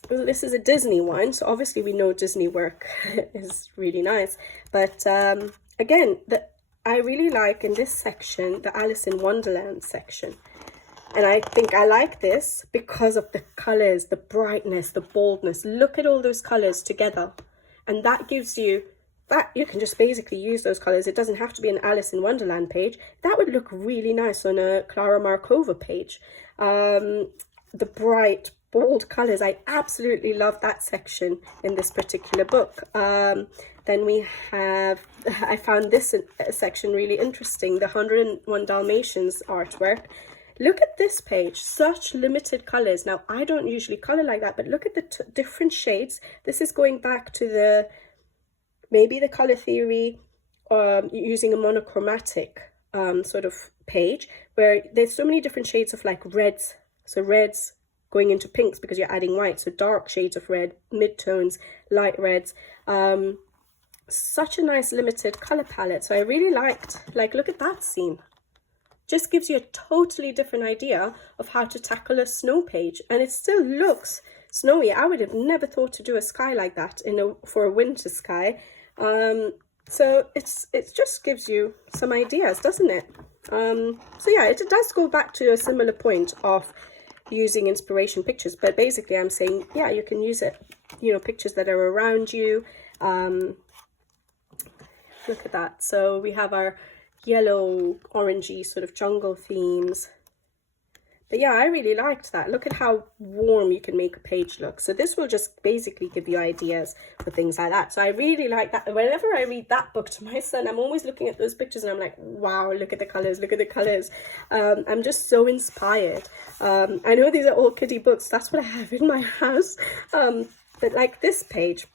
This is a Disney one, so obviously we know Disney work is really nice. But again, I really like in this section, the Alice in Wonderland section. And I think I like this because of the colors, the brightness, the boldness. Look at all those colors together. And that gives you, that you can just basically use those colors. It doesn't have to be an Alice in Wonderland page. That would look really nice on a Clara Markova page. The bright, bold colors. I absolutely love that section in this particular book. Then we have, I found this section really interesting, the 101 Dalmatians artwork. Look at this page, such limited colors. Now, I don't usually color like that, but look at the different shades. This is going back to maybe the color theory using a monochromatic sort of page where there's so many different shades of like reds. So reds going into pinks because you're adding white. So dark shades of red, mid-tones, light reds. Such a nice limited color palette. So I really liked, like, look at that scene. Just gives you a totally different idea of how to tackle a snow page, and it still looks snowy. I would have never thought to do a sky like that for a winter sky. So it just gives you some ideas, doesn't it? So yeah, it does go back to a similar point of using inspiration pictures, but basically I'm saying, yeah, you can use it, you know, pictures that are around you. Look at that. So we have our yellow, orangey sort of jungle themes. But yeah, I really liked that. Look at how warm you can make a page look. So this will just basically give you ideas for things like that. So I really like that. Whenever I read that book to my son, I'm always looking at those pictures and I'm like, wow, look at the colors, look at the colors. I'm just so inspired. I know these are all kiddie books. That's what I have in my house. But like this page,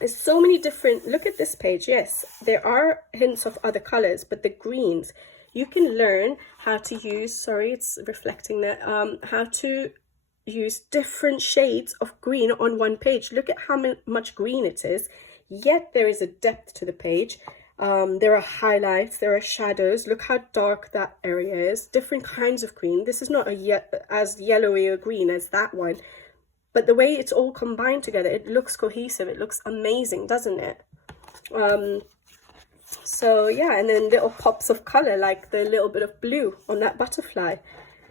there's so many different, look at this page. Yes, there are hints of other colors, but the greens, you can learn how to use, sorry, it's reflecting there, how to use different shades of green on one page. Look at how much green it is, yet there is a depth to the page. There are highlights, there are shadows. Look how dark that area is. Different kinds of green. This is not as yellowy or green as that one. But the way it's all combined together, it looks cohesive. It looks amazing, doesn't it? So yeah, and then little pops of color, like the little bit of blue on that butterfly.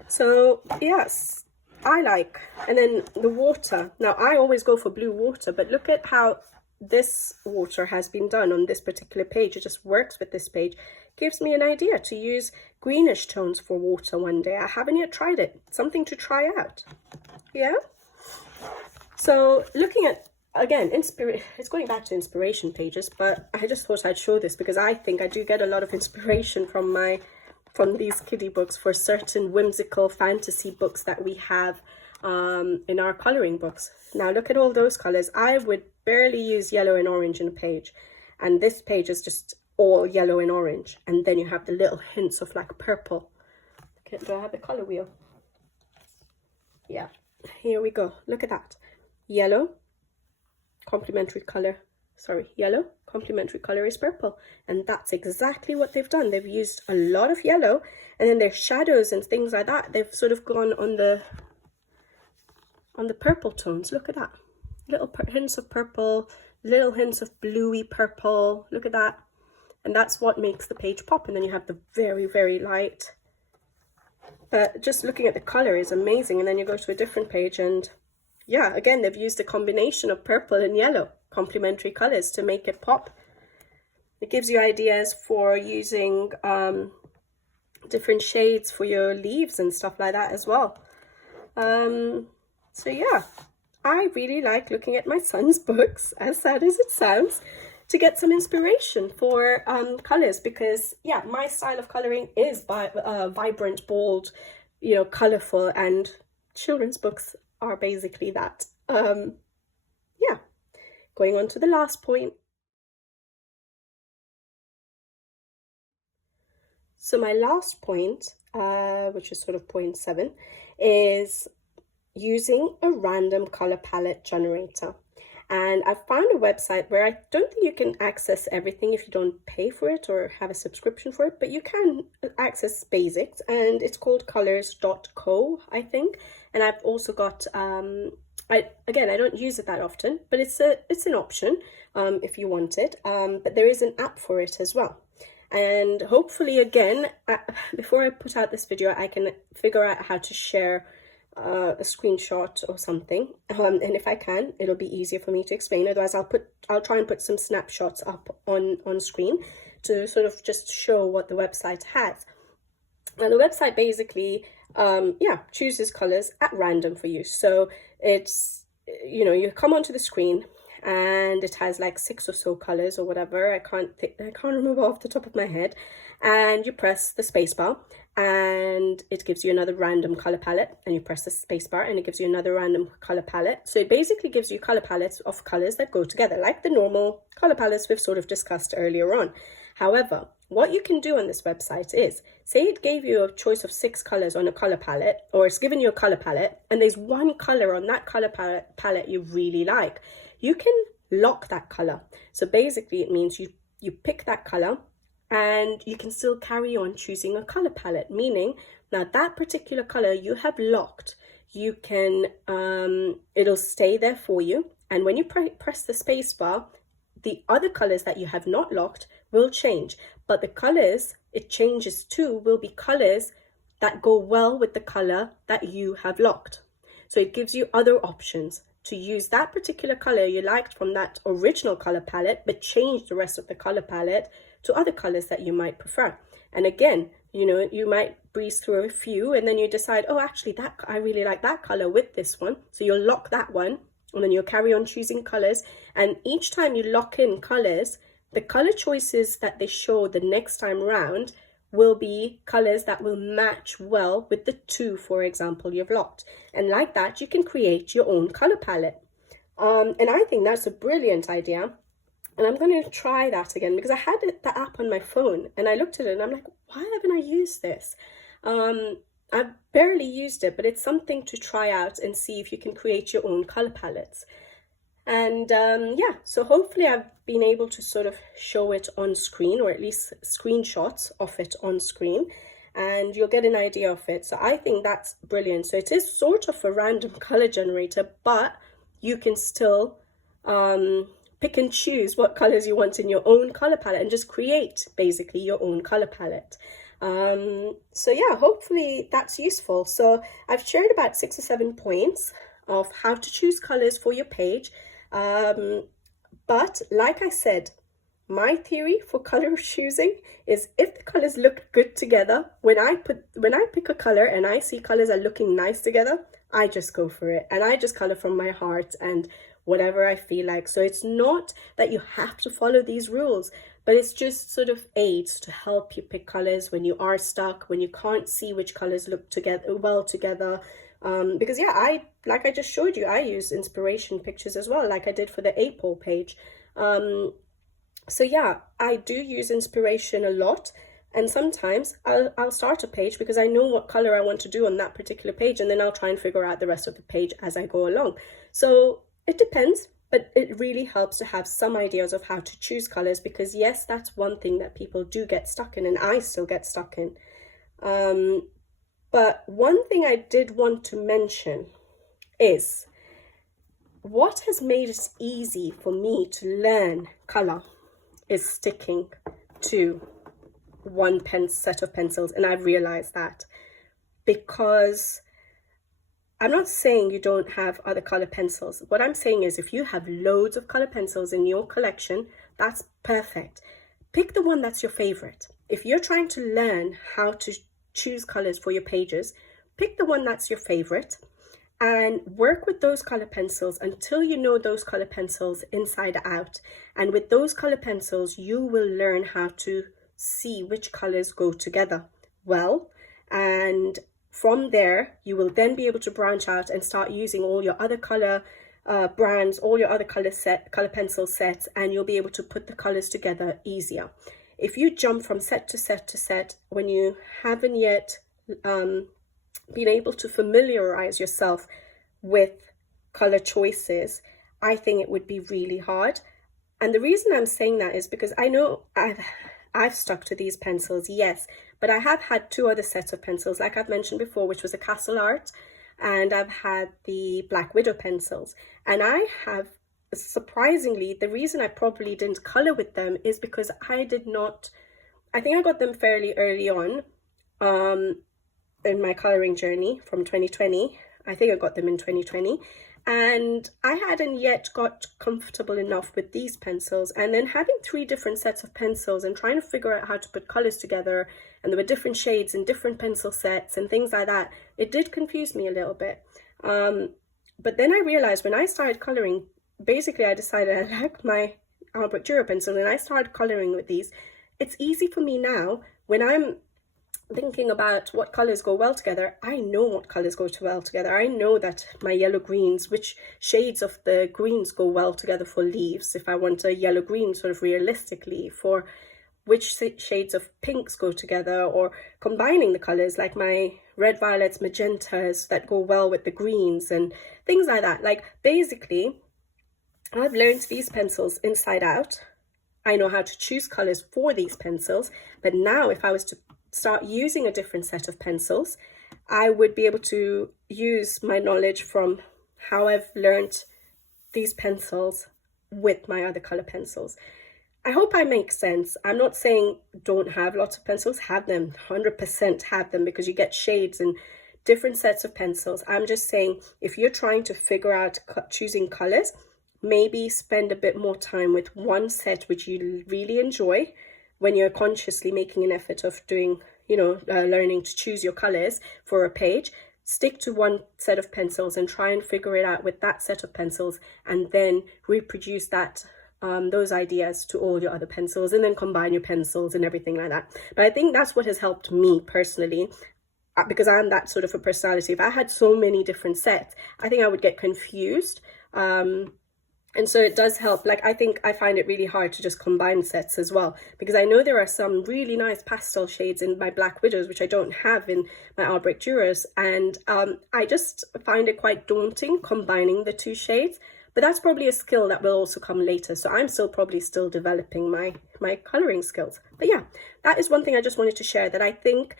So yes, I like. And then the water. Now I always go for blue water, but look at how this water has been done on this particular page. It just works with this page. Gives me an idea to use greenish tones for water one day. I haven't yet tried it. Something to try out. Yeah. So looking at, again, it's going back to inspiration pages, but I just thought I'd show this because I think I do get a lot of inspiration from these kiddie books for certain whimsical fantasy books that we have in our coloring books. Now look at all those colors. I would barely use yellow and orange in a page, and this page is just all yellow and orange, and then you have the little hints of like purple. Okay, do I have the color wheel? Yeah, here we go. Look at that. Yellow, complementary color, yellow, complementary color is purple. And that's exactly what they've done. They've used a lot of yellow, and then their shadows and things like that, they've sort of gone on the purple tones. Look at that. Little hints of purple, little hints of bluey purple. Look at that. And that's what makes the page pop. And then you have the very, very light. Just looking at the color is amazing. And then you go to a different page and yeah, again, they've used a combination of purple and yellow, complementary colors, to make it pop. It gives you ideas for using different shades for your leaves and stuff like that as well. So yeah, I really like looking at my son's books, as sad as it sounds, to get some inspiration for colors, because yeah, my style of coloring is vibrant, bold, you know, colorful, and children's books are basically that. Yeah, going on to the last point. So my last point, which is sort of point 7, is using a random color palette generator. And I found a website where I don't think you can access everything if you don't pay for it or have a subscription for it, but you can access basics, and it's called colors.co, I think. And I've also got, I don't use it that often, but it's an option if you want it. But there is an app for it as well. And hopefully, again, before I put out this video, I can figure out how to share a screenshot or something, and if I can, it'll be easier for me to explain. Otherwise, I'll try and put some snapshots up on screen to sort of just show what the website has. And the website basically chooses colors at random for you. So it's, you know, you come onto the screen and it has like 6 or so colors or whatever. I can't remember off the top of my head. And you press the spacebar and it gives you another random color palette, and you press the spacebar and it gives you another random color palette. So it basically gives you color palettes of colors that go together, like the normal color palettes we've sort of discussed earlier on. However, what you can do on this website is, say it gave you a choice of 6 colors on a color palette, or it's given you a color palette, and there's one color on that color palette you really like. You can lock that color. So basically it means you pick that color and you can still carry on choosing a color palette, meaning now that particular color you have locked, you can, it'll stay there for you. And when you press the space bar, the other colors that you have not locked will change, but the colors it changes to will be colors that go well with the color that you have locked. So it gives you other options to use that particular color you liked from that original color palette, but change the rest of the color palette to other colors that you might prefer. And again, you know, you might breeze through a few and then you decide, oh, actually that I really like that color with this one. So you'll lock that one, and then you'll carry on choosing colors. And each time you lock in colors, the color choices that they show the next time round will be colors that will match well with the 2, for example, you've locked. And like that, you can create your own color palette. And I think that's a brilliant idea. And I'm going to try that again, because I had the app on my phone and I looked at it and I'm like, why haven't I used this? I've barely used it, but it's something to try out and see if you can create your own color palettes. And yeah, so hopefully I've been able to sort of show it on screen, or at least screenshots of it on screen, and you'll get an idea of it. So I think that's brilliant. So it is sort of a random color generator, but you can still pick and choose what colors you want in your own color palette and just create basically your own color palette. So yeah, hopefully that's useful. So I've shared about 6 or 7 points of how to choose colors for your page. But like I said, my theory for color choosing is if the colors look good together, when I pick a color and I see colors are looking nice together, I just go for it and I just color from my heart and whatever I feel like. So it's not that you have to follow these rules, but it's just sort of aids to help you pick colors when you are stuck, when you can't see which colors look well together. Because yeah, like I just showed you, I use inspiration pictures as well, like I did for the April page. So yeah, I do use inspiration a lot, and sometimes I'll start a page because I know what color I want to do on that particular page, and then I'll try and figure out the rest of the page as I go along. So it depends, but it really helps to have some ideas of how to choose colors, because yes, that's one thing that people do get stuck in, and I still get stuck in. But one thing I did want to mention is what has made it easy for me to learn color is sticking to one set of pencils. And I've realized that, because I'm not saying you don't have other color pencils. What I'm saying is if you have loads of color pencils in your collection, that's perfect. Pick the one that's your favorite. If you're trying to learn how to choose colors for your pages, pick the one that's your favorite and work with those color pencils until you know those color pencils inside out. And with those color pencils, you will learn how to see which colors go together well. And from there, you will then be able to branch out and start using all your other color brands, all your other color pencil sets, and you'll be able to put the colors together easier. If you jump from set to set to set when you haven't yet been able to familiarize yourself with color choices, I think it would be really hard. And the reason I'm saying that is because I know I've stuck to these pencils, yes, but I have had 2 other sets of pencils, like I've mentioned before, which was a Castle Art, and I've had the Black Widow pencils. And I have, surprisingly, the reason I probably didn't color with them is because I think I got them fairly early on in my coloring journey from 2020. I think I got them in 2020. And I hadn't yet got comfortable enough with these pencils. And then having 3 different sets of pencils and trying to figure out how to put colors together, and there were different shades and different pencil sets and things like that, it did confuse me a little bit. But then I realized when I started coloring, basically I decided I liked my Albert Dürer pencil and I started coloring with these. It's easy for me now when I'm thinking about what colors go well together. I know what colors go well together. I know that my yellow greens, which shades of the greens go well together for leaves, if I want a yellow green sort of realistically, for which shades of pinks go together, or combining the colors, like my red, violets, magentas that go well with the greens and things like that. Like, basically, I've learned these pencils inside out. I know how to choose colors for these pencils, but now if I was to start using a different set of pencils, I would be able to use my knowledge from how I've learned these pencils with my other color pencils. I hope I make sense. I'm not saying don't have lots of pencils, have them, 100% have them, because you get shades and different sets of pencils. I'm just saying, if you're trying to figure out choosing colors, maybe spend a bit more time with one set which you really enjoy when you're consciously making an effort of doing, learning to choose your colors for a page. Stick to one set of pencils and try and figure it out with that set of pencils, and then reproduce that those ideas to all your other pencils, and then combine your pencils and everything like that. But I think that's what has helped me personally, because I'm that sort of a personality. If I had so many different sets, I think I would get confused. And so it does help. Like, I find it really hard to just combine sets as well, because I know there are some really nice pastel shades in my Black Widows, which I don't have in my Albrecht Dürers. And I just find it quite daunting combining the two shades. But that's probably a skill that will also come later. So I'm probably still developing my coloring skills. But yeah, that is one thing I just wanted to share, that I think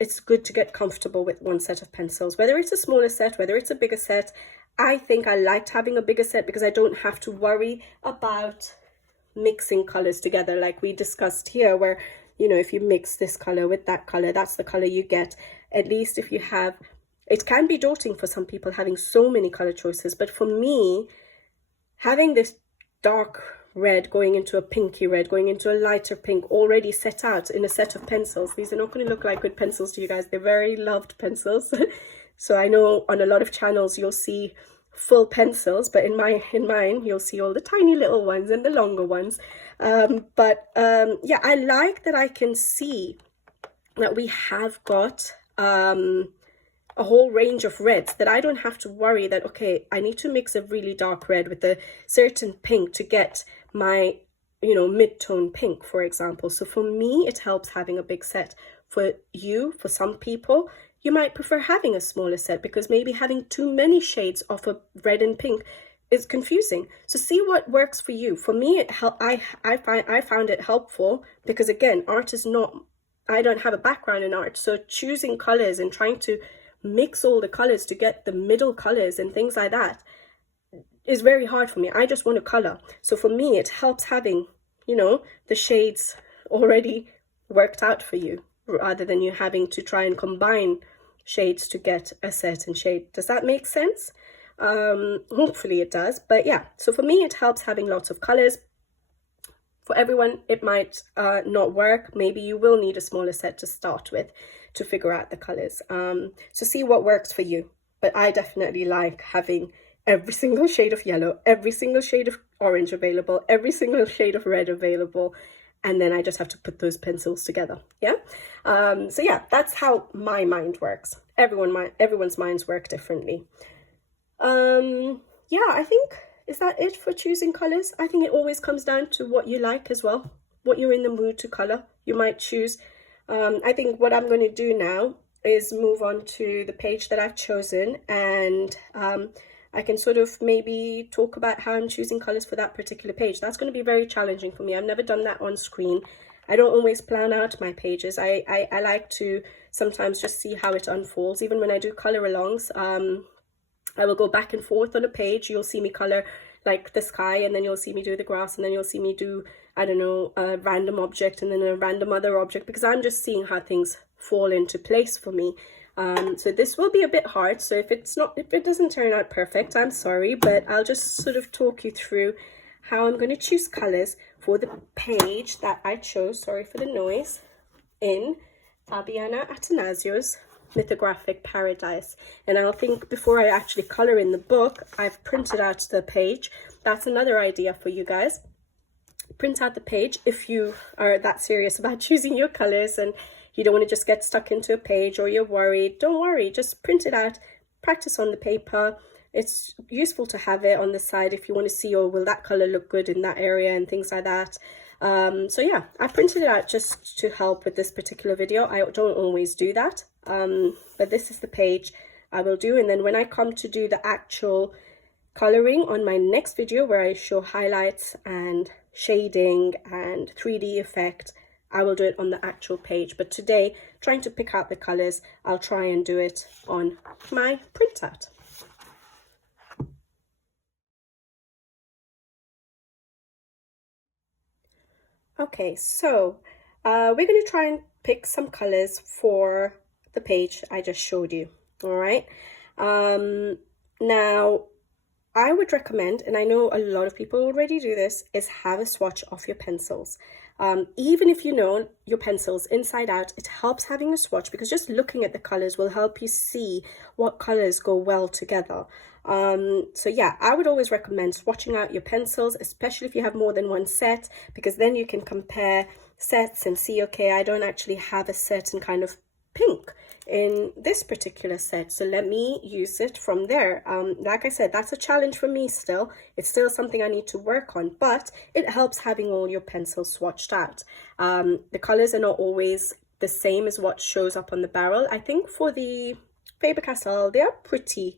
it's good to get comfortable with one set of pencils, whether it's a smaller set, whether it's a bigger set. I think I liked having a bigger set because I don't have to worry about mixing colors together like we discussed here, where, if you mix this color with that color, that's the color you get. At least if you have, it can be daunting for some people having so many color choices, but for me, having this dark red going into a pinky red, going into a lighter pink, already set out in a set of pencils. These are not going to look like good pencils to you guys. They're very loved pencils. So I know on a lot of channels you'll see full pencils, but in mine you'll see all the tiny little ones and the longer ones. Yeah, I like that I can see that we have got a whole range of reds, that I don't have to worry that, okay, I need to mix a really dark red with a certain pink to get my, mid-tone pink, for example. So for me, it helps having a big set. For some people, you might prefer having a smaller set, because maybe having too many shades of a red and pink is confusing. So see what works for you. For me, I found it helpful because, again, art is not, I don't have a background in art. So choosing colors and trying to mix all the colors to get the middle colors and things like that is very hard for me. I just want to color. So for me, it helps having, the shades already worked out for you, rather than you having to try and combine shades to get a certain shade. Does that make sense? Hopefully it does. But yeah, so for me, it helps having lots of colors. For everyone, it might not work. Maybe you will need a smaller set to start with to figure out the colors. So see what works for you. But I definitely like having every single shade of yellow, every single shade of orange available, every single shade of red available. And then I just have to put those pencils together. Yeah. So yeah, that's how my mind works. Everyone's minds work differently. Yeah, I think, is that it for choosing colors? I think it always comes down to what you like as well, what you're in the mood to color. You might choose. I think what I'm going to do now is move on to the page that I've chosen, and I can sort of maybe talk about how I'm choosing colors for that particular page. That's going to be very challenging for me. I've never done that on screen. I don't always plan out my pages. I like to sometimes just see how it unfolds. Even when I do color alongs, I will go back and forth on a page. You'll see me color like the sky, and then you'll see me do the grass, and then you'll see me do, I don't know, a random object and then a random other object, because I'm just seeing how things fall into place for me. So this will be a bit hard. So if it doesn't turn out perfect, I'm sorry, but I'll just sort of talk you through how I'm going to choose colors for the page that I chose, sorry for the noise, in Fabiana Attanasio's Mythographic Paradise. And I'll think, before I actually color in the book, I've printed out the page. That's another idea for you guys. Print out the page if you are that serious about choosing your colors and you don't want to just get stuck into a page, or you're worried. Don't worry, just print it out, practice on the paper. It's useful to have it on the side if you want to see, oh, will that color look good in that area and things like that. So yeah, I printed it out just to help with this particular video. I don't always do that, but this is the page I will do. And then when I come to do the actual coloring on my next video, where I show highlights and shading and 3D effect, I will do it on the actual page. But today, trying to pick out the colors, I'll try and do it on my printout. Okay, so we're going to try and pick some colors for the page I just showed you. All right. Now, I would recommend, and I know a lot of people already do this, is have a swatch of your pencils. Even if you know your pencils inside out, it helps having a swatch, because just looking at the colors will help you see what colors go well together. So yeah, I would always recommend swatching out your pencils, especially if you have more than one set, because then you can compare sets and see, okay, I don't actually have a certain kind of pink in this particular set, so let me use it from there. Like I said, that's a challenge for me still. It's still something I need to work on, but it helps having all your pencils swatched out. The colors are not always the same as what shows up on the barrel. I think for the Faber-Castell, they are pretty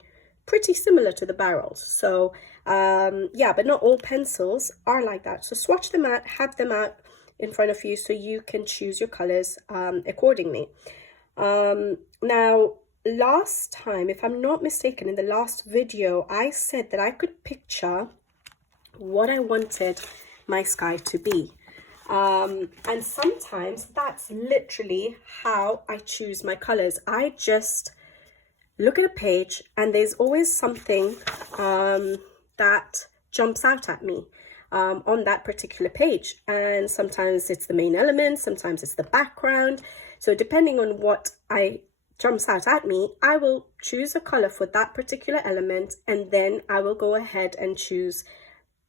similar to the barrels. So yeah, but not all pencils are like that. So swatch them out, have them out in front of you so you can choose your colors accordingly. Now, last time, if I'm not mistaken, in the last video, I said that I could picture what I wanted my sky to be. And sometimes that's literally how I choose my colors. I just look at a page and there's always something that jumps out at me on that particular page. And sometimes it's the main element, sometimes it's the background. So depending on what jumps out at me, I will choose a color for that particular element, and then I will go ahead and choose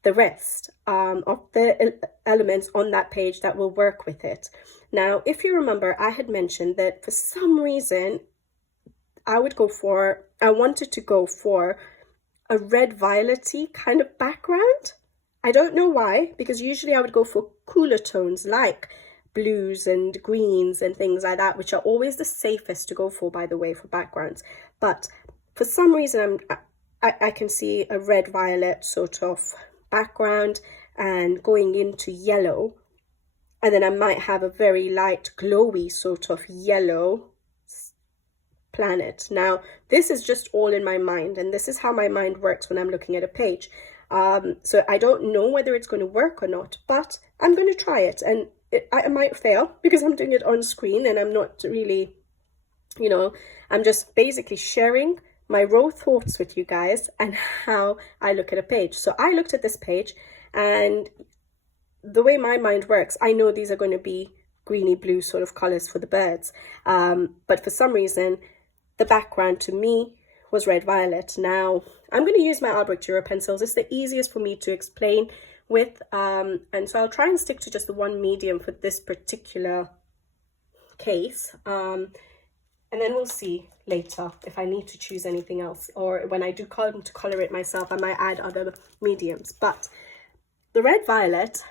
the rest of the elements on that page that will work with it. Now, if you remember, I had mentioned that for some reason, I wanted to go for a red violet-y kind of background. I don't know why, because usually I would go for cooler tones like blues and greens and things like that, which are always the safest to go for, by the way, for backgrounds. But for some reason, I can see a red violet sort of background and going into yellow, and then I might have a very light glowy sort of yellow planet. Now, this is just all in my mind, and this is how my mind works when I'm looking at a page. So I don't know whether it's going to work or not, but I'm going to try it, and I might fail because I'm doing it on screen and I'm not really, you know, I'm just basically sharing my raw thoughts with you guys and how I look at a page. So I looked at this page, and the way my mind works, I know these are going to be greeny blue sort of colors for the birds. But for some reason, the background to me was red violet. Now, I'm going to use my Albrecht Dürer pencils. It's the easiest for me to explain with, and so I'll try and stick to just the one medium for this particular case, and then we'll see later if I need to choose anything else, or when I do come to color it myself, I might add other mediums. But the red violet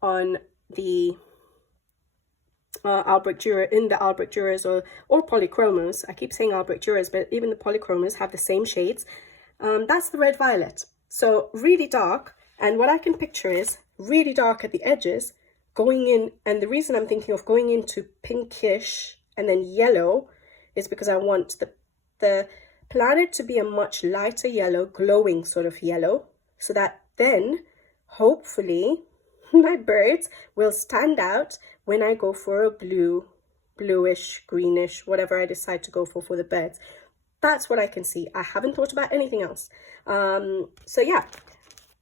on the Albrecht Dürer, in the Albrecht Dürers or polychromos, I keep saying Albrecht Dürers, but even the polychromos have the same shades. That's the red violet, so really dark. And what I can picture is really dark at the edges going in. And the reason I'm thinking of going into pinkish and then yellow is because I want the planet to be a much lighter yellow, glowing sort of yellow, so that then hopefully my birds will stand out when I go for a bluish, greenish, whatever I decide to go for the birds. That's what I can see. I haven't thought about anything else. So yeah.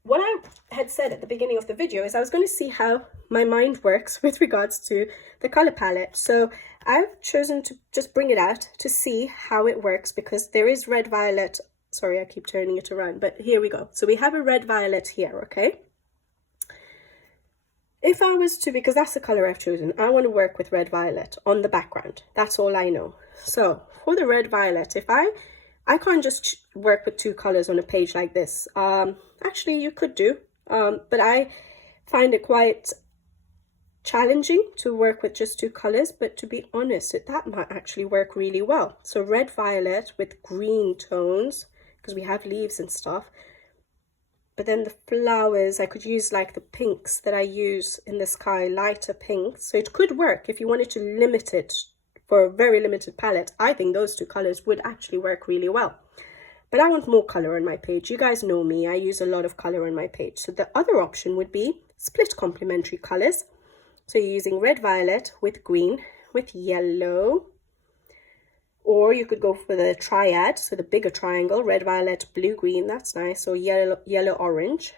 What I had said at the beginning of the video is I was going to see how my mind works with regards to the color palette. So I've chosen to just bring it out to see how it works, because there is red violet. Sorry, I keep turning it around, but here we go. So we have a red violet here, okay? If I was to, because that's the color I've chosen, I want to work with red violet on the background. That's all I know. So for the red violet, if I can't just work with two colors on a page like this. Actually, you could do, but I find it quite challenging to work with just 2 colors, but to be honest, that might actually work really well. So red violet with green tones, because we have leaves and stuff. But then the flowers, I could use like the pinks that I use in the sky, lighter pinks. So it could work if you wanted to limit it for a very limited palette. I think those 2 colors would actually work really well. But I want more color on my page. You guys know me, I use a lot of color on my page. So the other option would be split complementary colors. So you're using red violet with green with yellow. Or you could go for the triad, so the bigger triangle, red, violet, blue, green, that's nice, or yellow, orange.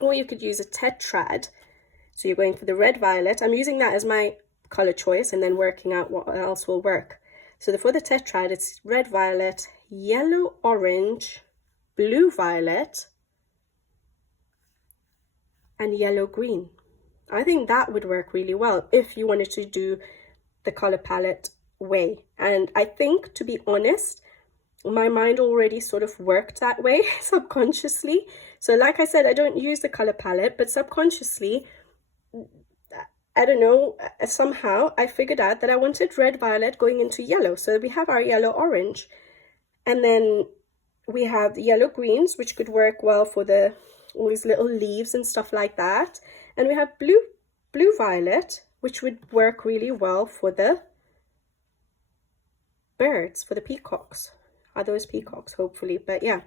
Or you could use a tetrad, so you're going for the red, violet. I'm using that as my color choice and then working out what else will work. So for the tetrad, it's red, violet, yellow, orange, blue, violet, and yellow, green. I think that would work really well if you wanted to do the color palette way. And I think, to be honest, my mind already sort of worked that way subconsciously. So like I said, I don't use the color palette, but subconsciously, I don't know, somehow I figured out that I wanted red, violet going into yellow. So we have our yellow, orange, and then we have the yellow greens, which could work well for all these little leaves and stuff like that. And we have blue, violet, which would work really well for the birds, for the peacocks. Are those peacocks? Hopefully. But yeah,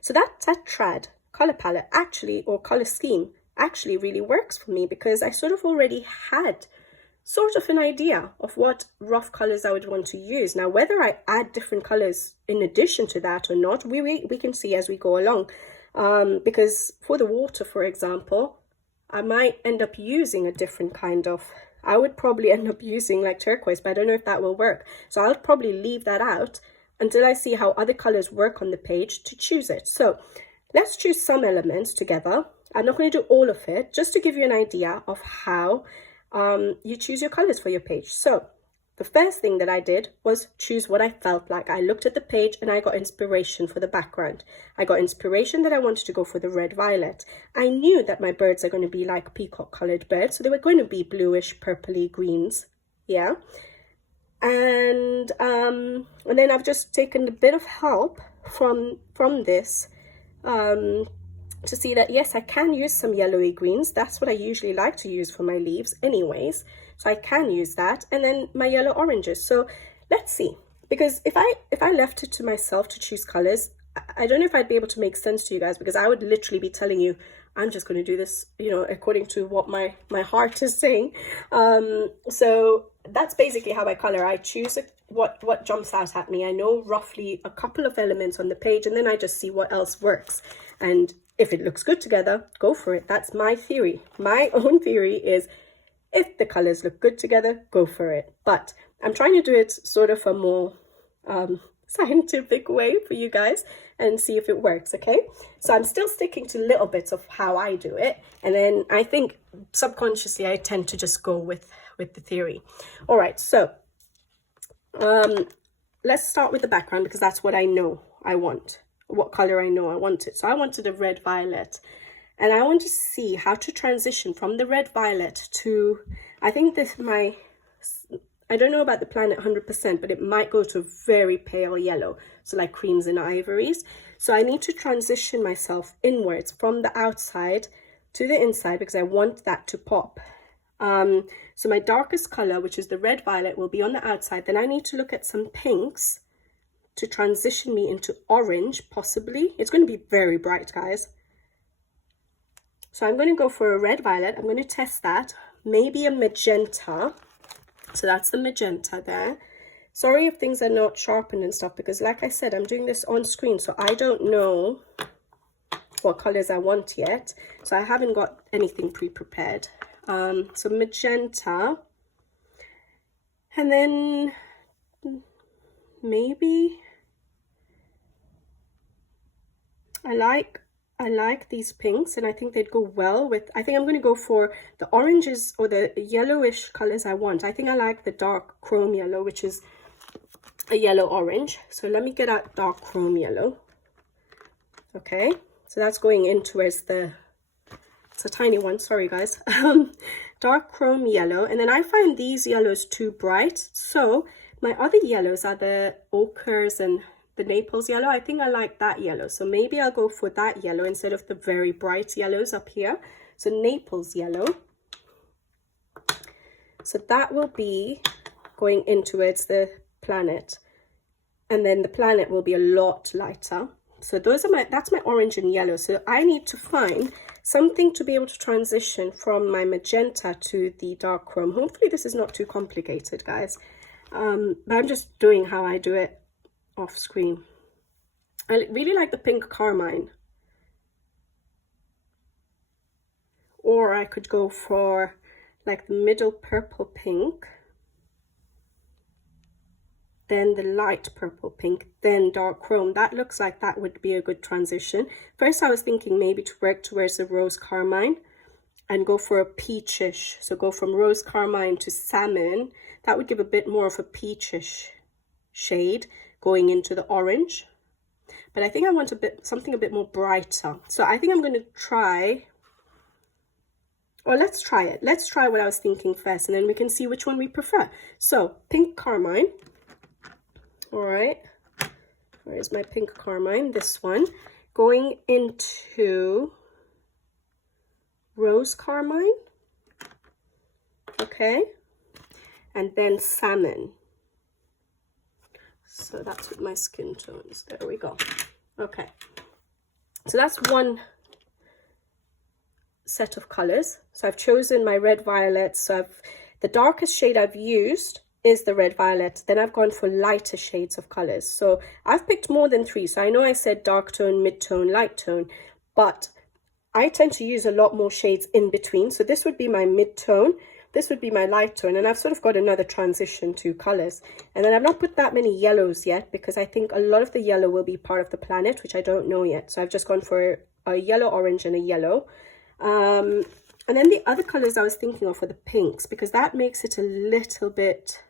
so that tetrad color palette actually, or color scheme, actually really works for me, because I sort of already had sort of an idea of what rough colors I would want to use. Now, whether I add different colors in addition to that or not, we can see as we go along, because for the water, for example, I might end up using a different kind of, I would probably end up using like turquoise, but I don't know if that will work. So I'll probably leave that out until I see how other colors work on the page to choose it. So let's choose some elements together. I'm not going to do all of it, just to give you an idea of how you choose your colors for your page. So the first thing that I did was choose what I felt like. I looked at the page and I got inspiration for the background. I got inspiration that I wanted to go for the red, violet. I knew that my birds are going to be like peacock colored birds, so they were going to be bluish, purpley greens. Yeah. And then I've just taken a bit of help from this to see that, yes, I can use some yellowy greens. That's what I usually like to use for my leaves anyways. So I can use that. And then my yellow oranges. So let's see. Because if I left it to myself to choose colors, I don't know if I'd be able to make sense to you guys, because I would literally be telling you, I'm just going to do this, you know, according to what my heart is saying. So that's basically how I color. I choose what jumps out at me. I know roughly a couple of elements on the page, and then I just see what else works. And if it looks good together, go for it. That's my theory. My own theory is, if the colors look good together, go for it. But I'm trying to do it sort of a more scientific way for you guys and see if it works, okay? So I'm still sticking to little bits of how I do it. And then I think subconsciously I tend to just go with the theory. All right, so let's start with the background, because that's what I know I want, what color I know I want it. So I wanted a red violet. And I want to see how to transition from the red violet to, I think I don't know about the planet 100%, but it might go to a very pale yellow. So like creams and ivories. So I need to transition myself inwards from the outside to the inside, because I want that to pop. So my darkest color, which is the red violet, will be on the outside. Then I need to look at some pinks to transition me into orange, possibly. It's going to be very bright, guys. So I'm going to go for a red violet. I'm going to test that. Maybe a magenta. So that's the magenta there. Sorry if things are not sharpened and stuff, because like I said, I'm doing this on screen, so I don't know what colors I want yet. So I haven't got anything pre-prepared. So magenta. And then maybe I like these pinks, and I think they'd go well with, I think I'm going to go for the oranges or the yellowish colors I want. I think I like the dark chrome yellow, which is a yellow orange. So let me get out dark chrome yellow. Okay, so that's going in towards the It's a tiny one, sorry guys. Dark chrome yellow, and then I find these yellows too bright, so my other yellows are the ochres and the Naples yellow. I think I like that yellow, so maybe I'll go for that yellow instead of the very bright yellows up here. So Naples yellow. So that will be going in towards the planet, and then the planet will be a lot lighter. So those are that's my orange and yellow. So I need to find something to be able to transition from my magenta to the dark chrome. Hopefully this is not too complicated, guys. But I'm just doing how I do it off screen. I really like the pink carmine. Or I could go for like the middle purple pink, then the light purple pink, then dark chrome. That looks like that would be a good transition. First I was thinking maybe to work towards the rose carmine and go for a peachish. So go from rose carmine to salmon. That would give a bit more of a peachish shade going into the orange. But I think I want something a bit more brighter. So I think I'm going to try, or let's try it. Let's try what I was thinking first, and then we can see which one we prefer. So pink carmine. All right, where's my pink carmine? This one. Going into rose carmine. Okay. And then salmon. So that's with my skin tones. There we go. Okay. So that's one set of colors. So I've chosen my red violet. So the darkest shade I've used is the red violet. Then I've gone for lighter shades of colors. So I've picked more than 3. So I know I said dark tone, mid tone, light tone, but I tend to use a lot more shades in between. So this would be my mid tone. This would be my light tone, and I've sort of got another transition to colors. And then I've not put that many yellows yet because I think a lot of the yellow will be part of the planet, which I don't know yet. So I've just gone for a yellow, orange, and a yellow. And then the other colors I was thinking of were the pinks, because that makes it a little bit,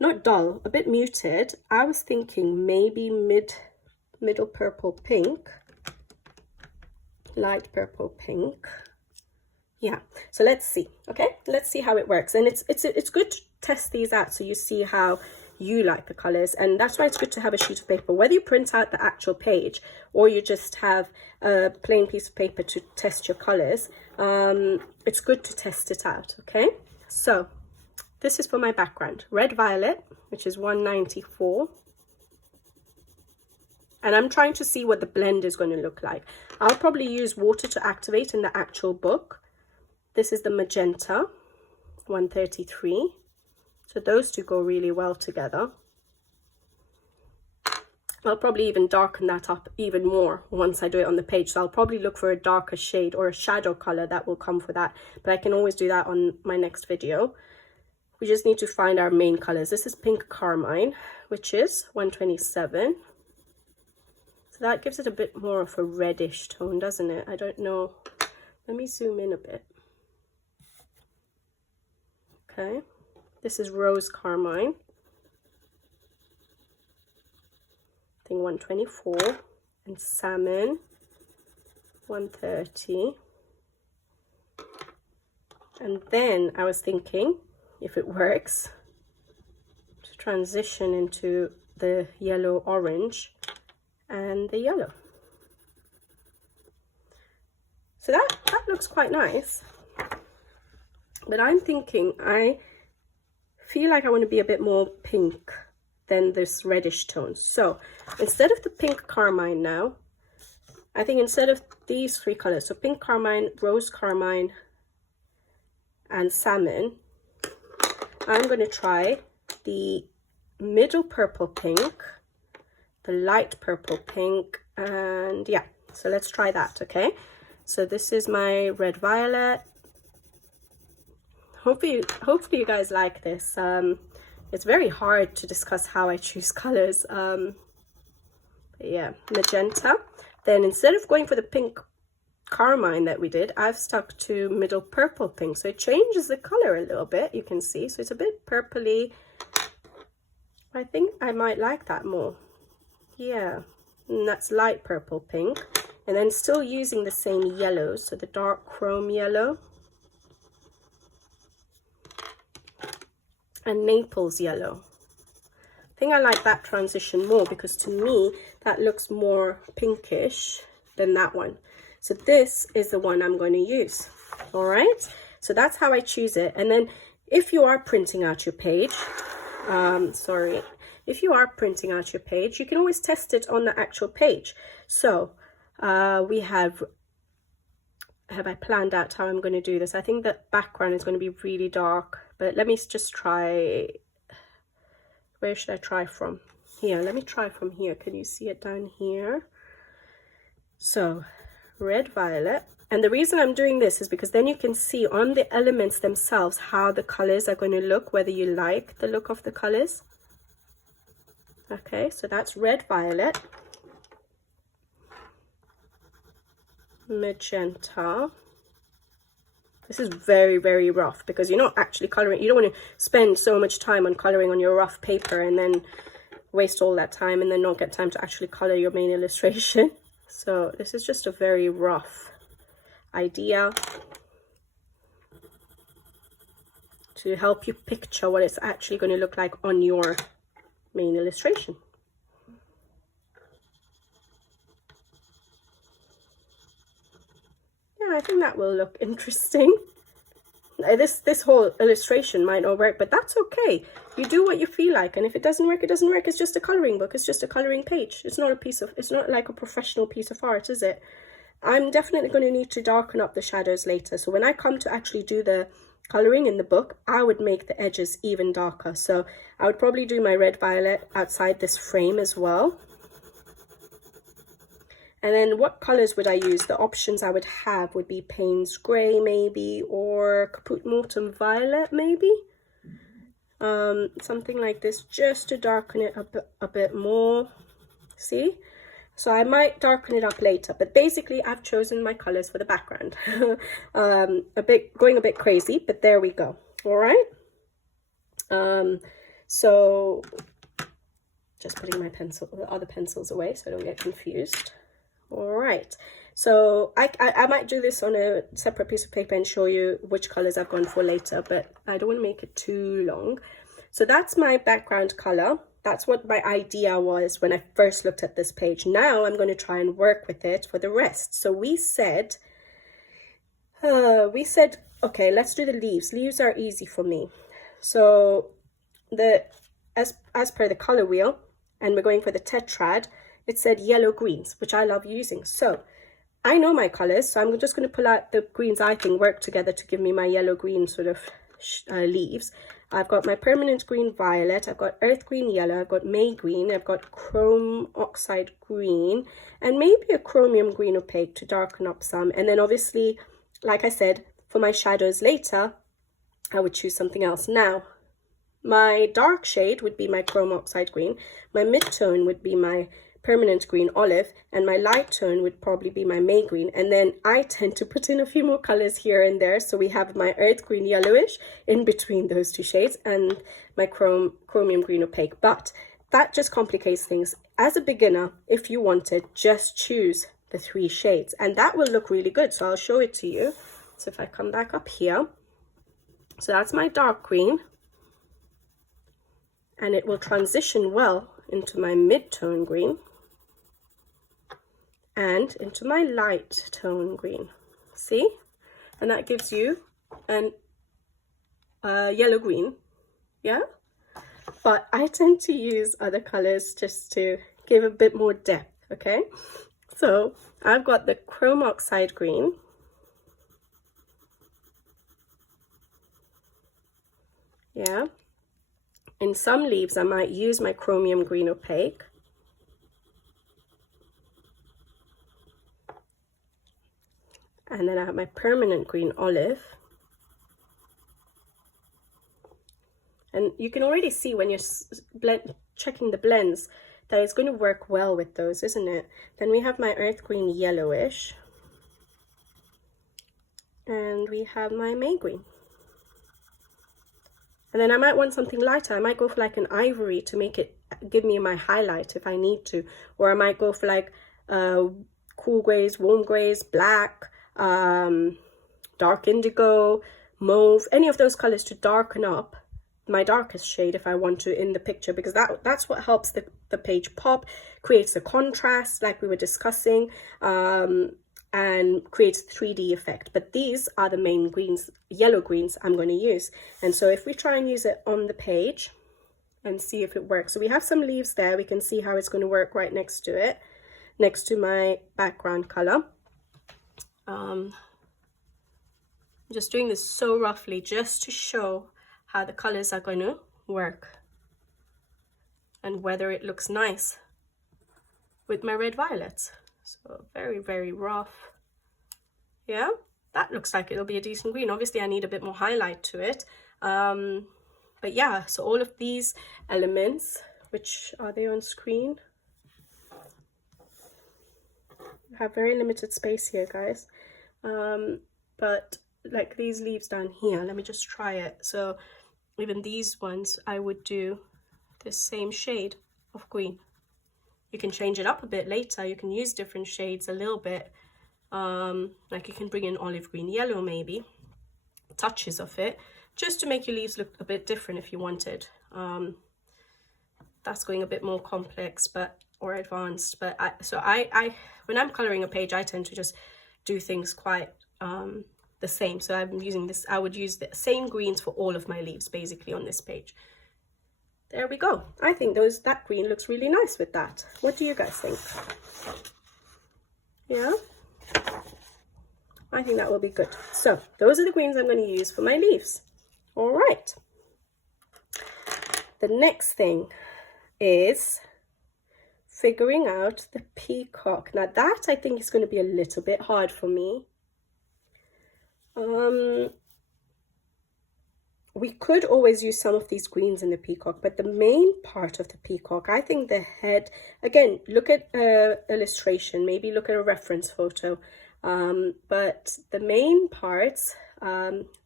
not dull, a bit muted. I was thinking maybe middle purple pink, light purple pink. Yeah, so let's see. Okay, let's see how it works. And it's good to test these out so you see how you like the colors. And that's why it's good to have a sheet of paper, whether you print out the actual page or you just have a plain piece of paper to test your colors. It's good to test it out. Okay, so this is for my background, red violet, which is 194. And I'm trying to see what the blend is going to look like. I'll probably use water to activate in the actual book. This is the magenta, 133. So those two go really well together. I'll probably even darken that up even more once I do it on the page. So I'll probably look for a darker shade or a shadow color that will come for that. But I can always do that on my next video. We just need to find our main colors. This is pink carmine, which is 127. So that gives it a bit more of a reddish tone, doesn't it? I don't know. Let me zoom in a bit. Okay, this is rose carmine, I think 124, and salmon, 130. And then I was thinking, if it works, to transition into the yellow orange and the yellow. So that looks quite nice. But I'm thinking, I feel like I want to be a bit more pink than this reddish tone. So instead of the pink carmine now, I think instead of these 3 colors, so pink carmine, rose carmine, and salmon, I'm going to try the middle purple pink, the light purple pink, and yeah, so let's try that. Okay, so this is my red violet. Hopefully you guys like this. It's very hard to discuss how I choose colors. Yeah, magenta. Then instead of going for the pink carmine that we did, I've stuck to middle purple pink. So it changes the color a little bit, you can see. So it's a bit purpley. I think I might like that more. Yeah, and that's light purple pink. And then still using the same yellow, so the dark chrome yellow and Naples yellow. I think I like that transition more because to me that looks more pinkish than that one. So this is the one I'm going to use. All right, so that's how I choose it. And then if you are printing out your page, if you are printing out your page, you can always test it on the actual page. So we have I planned out how I'm going to do this? I think the background is going to be really dark, but let me just try. Where should I try from? Here, let me try from here. Can you see it down here? So red, violet. And the reason I'm doing this is because then you can see on the elements themselves how the colors are going to look, whether you like the look of the colors. Okay, so that's red, violet, magenta. This is very, very rough because you're not actually coloring. You don't want to spend so much time on coloring on your rough paper and then waste all that time and then not get time to actually color your main illustration. So this is just a very rough idea to help you picture what it's actually going to look like on your main illustration. Yeah, I think that will look interesting. This whole illustration might not work, but that's okay. You do what you feel like, and if it doesn't work, it doesn't work. It's just a coloring book. It's just a coloring page. It's not like a professional piece of art, is it? I'm definitely going to need to darken up the shadows later. So when I come to actually do the coloring in the book, I would make the edges even darker. So I would probably do my red, violet outside this frame as well. And then what colors would I use? The options I would have would be Payne's Grey maybe, or Caput Mortuum Violet maybe. Something like this, just to darken it a bit more. See? So I might darken it up later, but basically I've chosen my colors for the background. Going a bit crazy, but there we go. All right. So just putting my the other pencils away so I don't get confused. All right, so I might do this on a separate piece of paper and show you which colors I've gone for later, but I don't want to make it too long. So that's my background color. That's what my idea was when I first looked at this page. Now I'm going to try and work with it for the rest. So we said, okay, let's do the leaves. Leaves are easy for me. So as per the color wheel, and we're going for the tetrad, it said yellow greens, which I love using. So I know my colors, so I'm just going to pull out the greens I think work together to give me my yellow green sort of leaves. I've got my permanent green violet, I've got earth green yellow, I've got May green, I've got chrome oxide green, and maybe a chromium green opaque to darken up some. And then obviously, like I said, for my shadows later, I would choose something else. Now, my dark shade would be my chrome oxide green, my mid-tone would be my permanent green olive, and my light tone would probably be my May green. And then I tend to put in a few more colors here and there, so we have my earth green yellowish in between those two shades and my chromium green opaque. But that just complicates things. As a beginner, if you wanted, just choose the 3 shades and that will look really good. So I'll show it to you. So if I come back up here, so that's my dark green, and it will transition well into my mid-tone green and into my light tone green. See? And that gives you an yellow green. Yeah? But I tend to use other colors just to give a bit more depth. Okay? So I've got the chrome oxide green. Yeah. In some leaves I might use my chromium green opaque. And then I have my permanent green olive. And you can already see when you're checking the blends that it's going to work well with those, isn't it? Then we have my earth green yellowish. And we have my May green. And then I might want something lighter. I might go for like an ivory to make it give me my highlight if I need to. Or I might go for like cool grays, warm grays, black, dark indigo, mauve, any of those colors to darken up my darkest shade if I want to in the picture, because that's what helps the page pop, creates a contrast like we were discussing, and creates a 3D effect. But these are the main greens, yellow greens I'm going to use. And so if we try and use it on the page and see if it works. So we have some leaves there. We can see how it's going to work right next to it, next to my background color. I'm just doing this so roughly just to show how the colors are going to work and whether it looks nice with my red violets. So very, very rough. Yeah, that looks like it'll be a decent green. Obviously I need a bit more highlight to it. But yeah, so all of these elements, which are they on screen? I have very limited space here, guys. But like these leaves down here, let me just try it. So even these ones, I would do the same shade of green. You can change it up a bit later. You can use different shades a little bit. Like you can bring in olive green, yellow maybe, touches of it, just to make your leaves look a bit different if you wanted. That's going a bit more complex or advanced. But I when I'm coloring a page, I tend to just do things quite the same. So I'm using this, I would use the same greens for all of my leaves basically on this page. There we go. I think that green looks really nice with that. What do you guys think? Yeah, I think that will be good. So those are the greens I'm going to use for my leaves. All right. The next thing is figuring out the peacock. Now that I think is going to be a little bit hard for me. We could always use some of these greens in the peacock, but the main part of the peacock, I think the head, again, look at illustration, maybe look at a reference photo, but the main parts,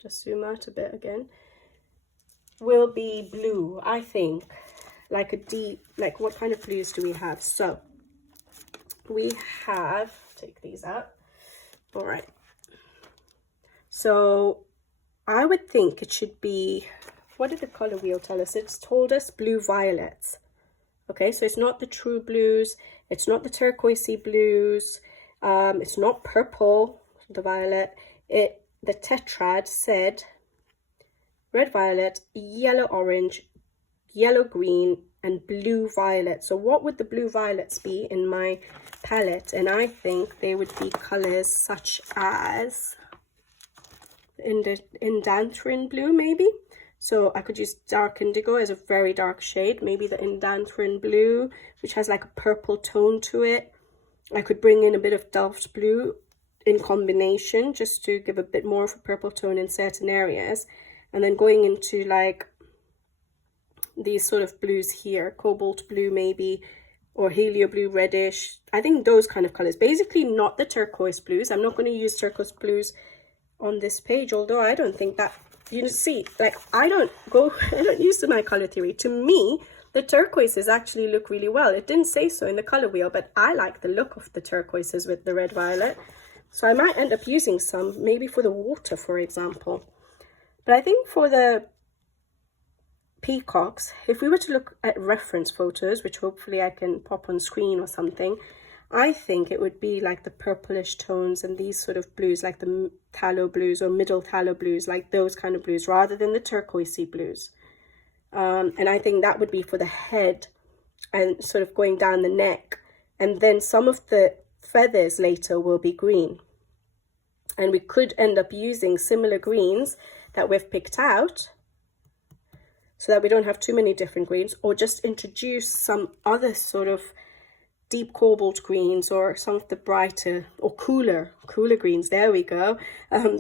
just zoom out a bit again, will be blue, I think, like a deep, like what kind of blues do we have? So we have, take these out, all right. So I would think it should be, what did the color wheel tell us? It's told us blue violets. Okay, so it's not the true blues, it's not the turquoisey blues, it's not purple, the violet. The tetrad said red violet, yellow orange, yellow green, and blue violet. So what would the blue violets be in my palette? And I think they would be colors such as indanthrine blue, maybe. So I could use dark indigo as a very dark shade, maybe the indanthrine blue, which has like a purple tone to it. I could bring in a bit of Delft blue in combination just to give a bit more of a purple tone in certain areas, and then going into like these sort of blues here, cobalt blue maybe, or helio blue, reddish. I think those kind of colors, basically not the turquoise blues. I'm not going to use turquoise blues on this page, although I don't think that, you see, like I don't use my color theory. To me, the turquoises actually look really well. It didn't say so in the color wheel, but I like the look of the turquoises with the red violet. So I might end up using some, maybe for the water, for example. But I think for the peacocks, if we were to look at reference photos, which hopefully I can pop on screen or something, I think it would be like the purplish tones and these sort of blues, like the tallow blues or middle tallow blues, like those kind of blues, rather than the turquoisey blues. And I think that would be for the head and sort of going down the neck. And then some of the feathers later will be green. And we could end up using similar greens that we've picked out so that we don't have too many different greens, or just introduce some other sort of deep cobalt greens or some of the brighter or cooler greens. There we go.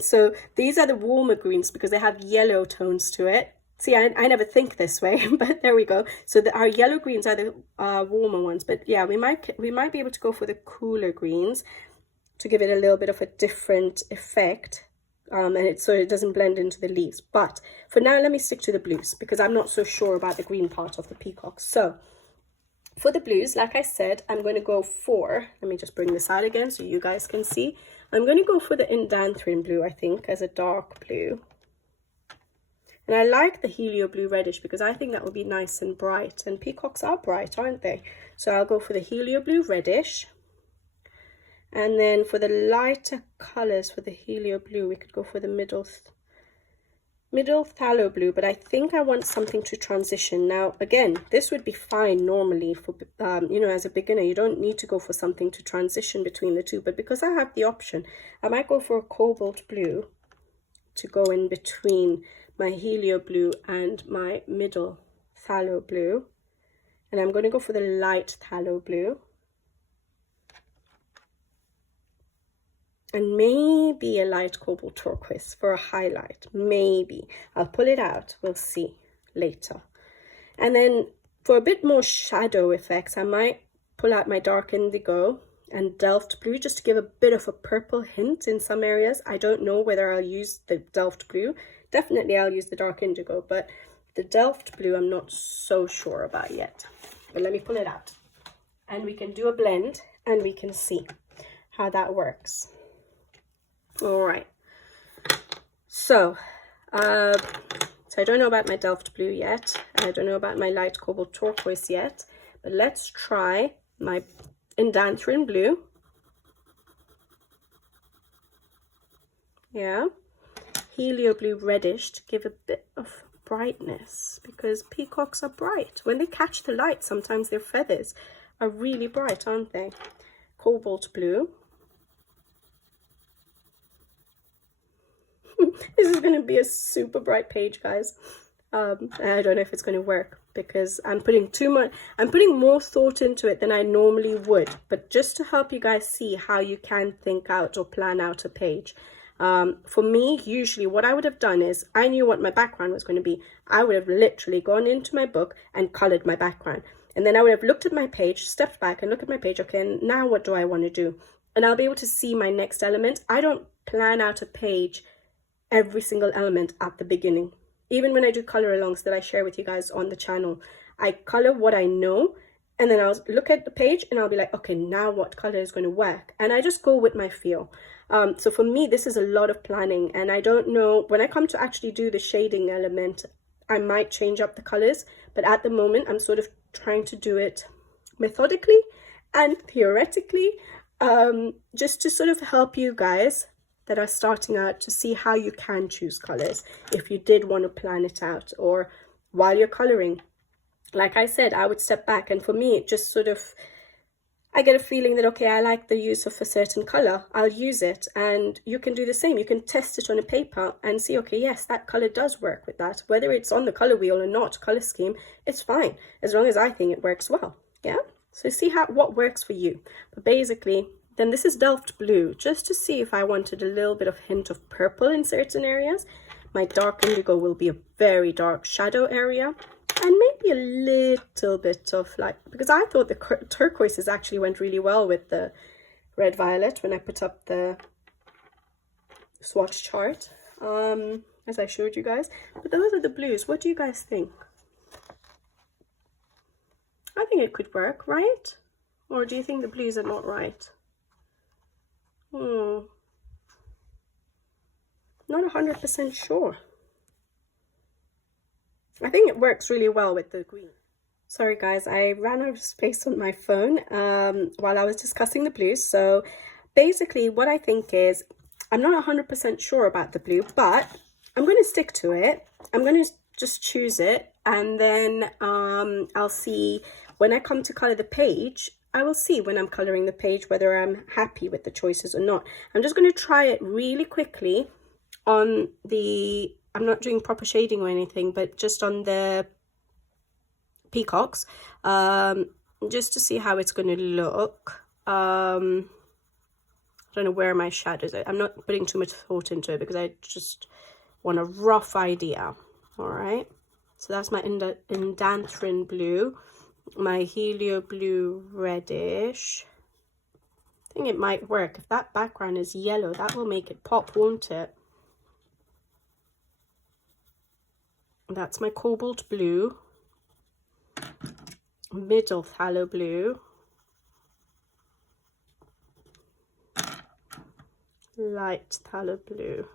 So these are the warmer greens because they have yellow tones to it. See, I never think this way, but there we go. So our yellow greens are the warmer ones, but yeah, we might be able to go for the cooler greens to give it a little bit of a different effect, and so it doesn't blend into the leaves. But for now, let me stick to the blues because I'm not so sure about the green part of the peacock. So For the blues, like I said, I'm going to go for, let me just bring this out again so you guys can see. I'm going to go for the indanthrene blue, I think, as a dark blue. And I like the helio blue reddish because I think that would be nice and bright. And peacocks are bright, aren't they? So I'll go for the helio blue reddish. And then for the lighter colors for the helio blue, we could go for the middle phthalo blue, but I think I want something to transition. Now, again, this would be fine normally for, you know, as a beginner. You don't need to go for something to transition between the two, but because I have the option, I might go for a cobalt blue to go in between my helio blue and my middle phthalo blue. And I'm going to go for the light phthalo blue. And maybe a light cobalt turquoise for a highlight, maybe. I'll pull it out, we'll see later. And then for a bit more shadow effects, I might pull out my dark indigo and Delft blue just to give a bit of a purple hint in some areas. I don't know whether I'll use the Delft blue. Definitely I'll use the dark indigo, but the Delft blue I'm not so sure about yet. But let me pull it out. And we can do a blend and we can see how that works. All right, so I don't know about my Delft blue yet. I don't know about my light cobalt turquoise yet, but let's try my indanthrene blue. Yeah, helio blue reddish to give a bit of brightness because peacocks are bright. When they catch the light, sometimes their feathers are really bright, aren't they? Cobalt blue. This is going to be a super bright page, guys. I don't know if it's going to work because I'm putting more thought into it than I normally would, but just to help you guys see how you can think out or plan out a page. For me, usually what I would have done is I knew what my background was going to be. I would have literally gone into my book and colored my background. And then I would have looked at my page, stepped back and looked at my page. Okay, and now what do I want to do? And I'll be able to see my next element. I don't plan out a page every single element at the beginning. Even when I do color alongs that I share with you guys on the channel, I color what I know and then I'll look at the page and I'll be like, okay, now what color is going to work? And I just go with my feel. So for me, this is a lot of planning, and I don't know, when I come to actually do the shading element, I might change up the colors, but at the moment I'm sort of trying to do it methodically and theoretically, just to sort of help you guys that are starting out to see how you can choose colors if you did want to plan it out, or while you're coloring. Like I said, I would step back, and for me it just sort of, I get a feeling that, okay, I like the use of a certain color, I'll use it. And you can do the same. You can test it on a paper and see, okay, yes, that color does work with that. Whether it's on the color wheel or not, color scheme, it's fine as long as I think it works well. Yeah, so see what works for you. But basically, then this is Delft blue, just to see if I wanted a little bit of hint of purple in certain areas. My dark indigo will be a very dark shadow area, and maybe a little bit of like, because I thought the turquoises actually went really well with the red violet when I put up the swatch chart, as I showed you guys. But those are the blues. What do you guys think? I think it could work, right? Or do you think the blues are not right? Not 100% sure. I think it works really well with the green. Sorry guys, I ran out of space on my phone while I was discussing the blues. So basically what I think is, I'm not 100% sure about the blue, but I'm going to stick to it. I'm going to just choose it, and then I'll see when I come to color the page. I will see when I'm coloring the page whether I'm happy with the choices or not. I'm just going to try it really quickly on the, I'm not doing proper shading or anything, but just on the peacocks, just to see how it's going to look. I don't know where my shadows are. I'm not putting too much thought into it because I just want a rough idea. All right, so that's my indanthrene blue, my helio blue reddish. I think it might work. If that background is yellow, that will make it pop, won't it? That's my cobalt blue. middle phthalo blue, light phthalo blue,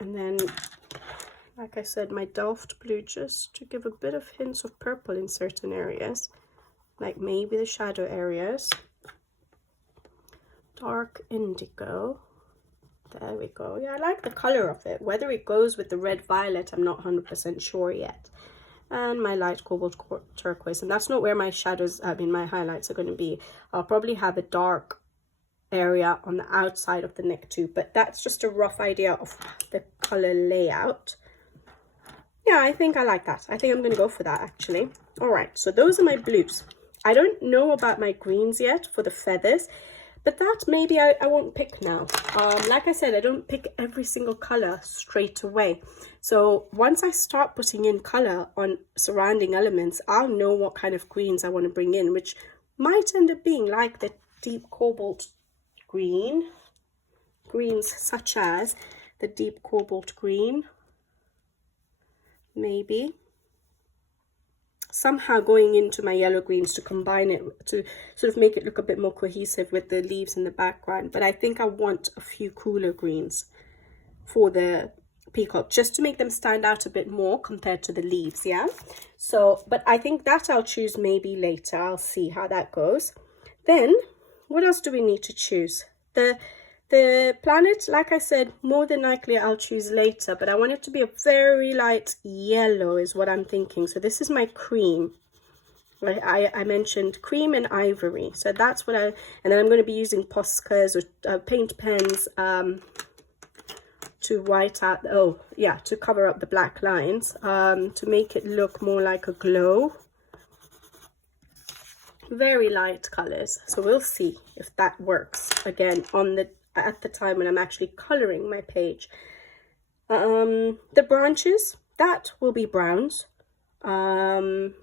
and then, like I said, my Delft blue, just to give a bit of hints of purple in certain areas, like maybe the shadow areas. Dark indigo. There we go. Yeah, I like the color of it. Whether it goes with the red violet, I'm not 100% sure yet. And my light cobalt turquoise, and that's not where my shadows, I mean my highlights are going to be. I'll probably have a dark area on the outside of the neck too, but that's just a rough idea of the color layout. Yeah, I think I like that. I think I'm going to go for that actually. All right, so those are my blues. I don't know about my greens yet for the feathers, but that maybe I won't pick now. Like I said, I don't pick every single color straight away. So once I start putting in color on surrounding elements, I'll know what kind of greens I want to bring in, which might end up being like the deep cobalt green, greens such as the deep cobalt green, maybe. Somehow going into my yellow greens to combine it, to sort of make it look a bit more cohesive with the leaves in the background. But I think I want a few cooler greens for the peacock, just to make them stand out a bit more compared to the leaves. Yeah, so but I think that I'll choose maybe later. I'll see how that goes. Then what else do we need to choose? The planet, like I said, more than likely I'll choose later, but I want it to be a very light yellow is what I'm thinking. So this is my cream. I mentioned cream and ivory. So that's what and then I'm going to be using Poscas or paint pens to white out, to cover up the black lines, to make it look more like a glow. Very light colors. So we'll see if that works again at the time when I'm actually coloring my page. The branches, that will be browns. What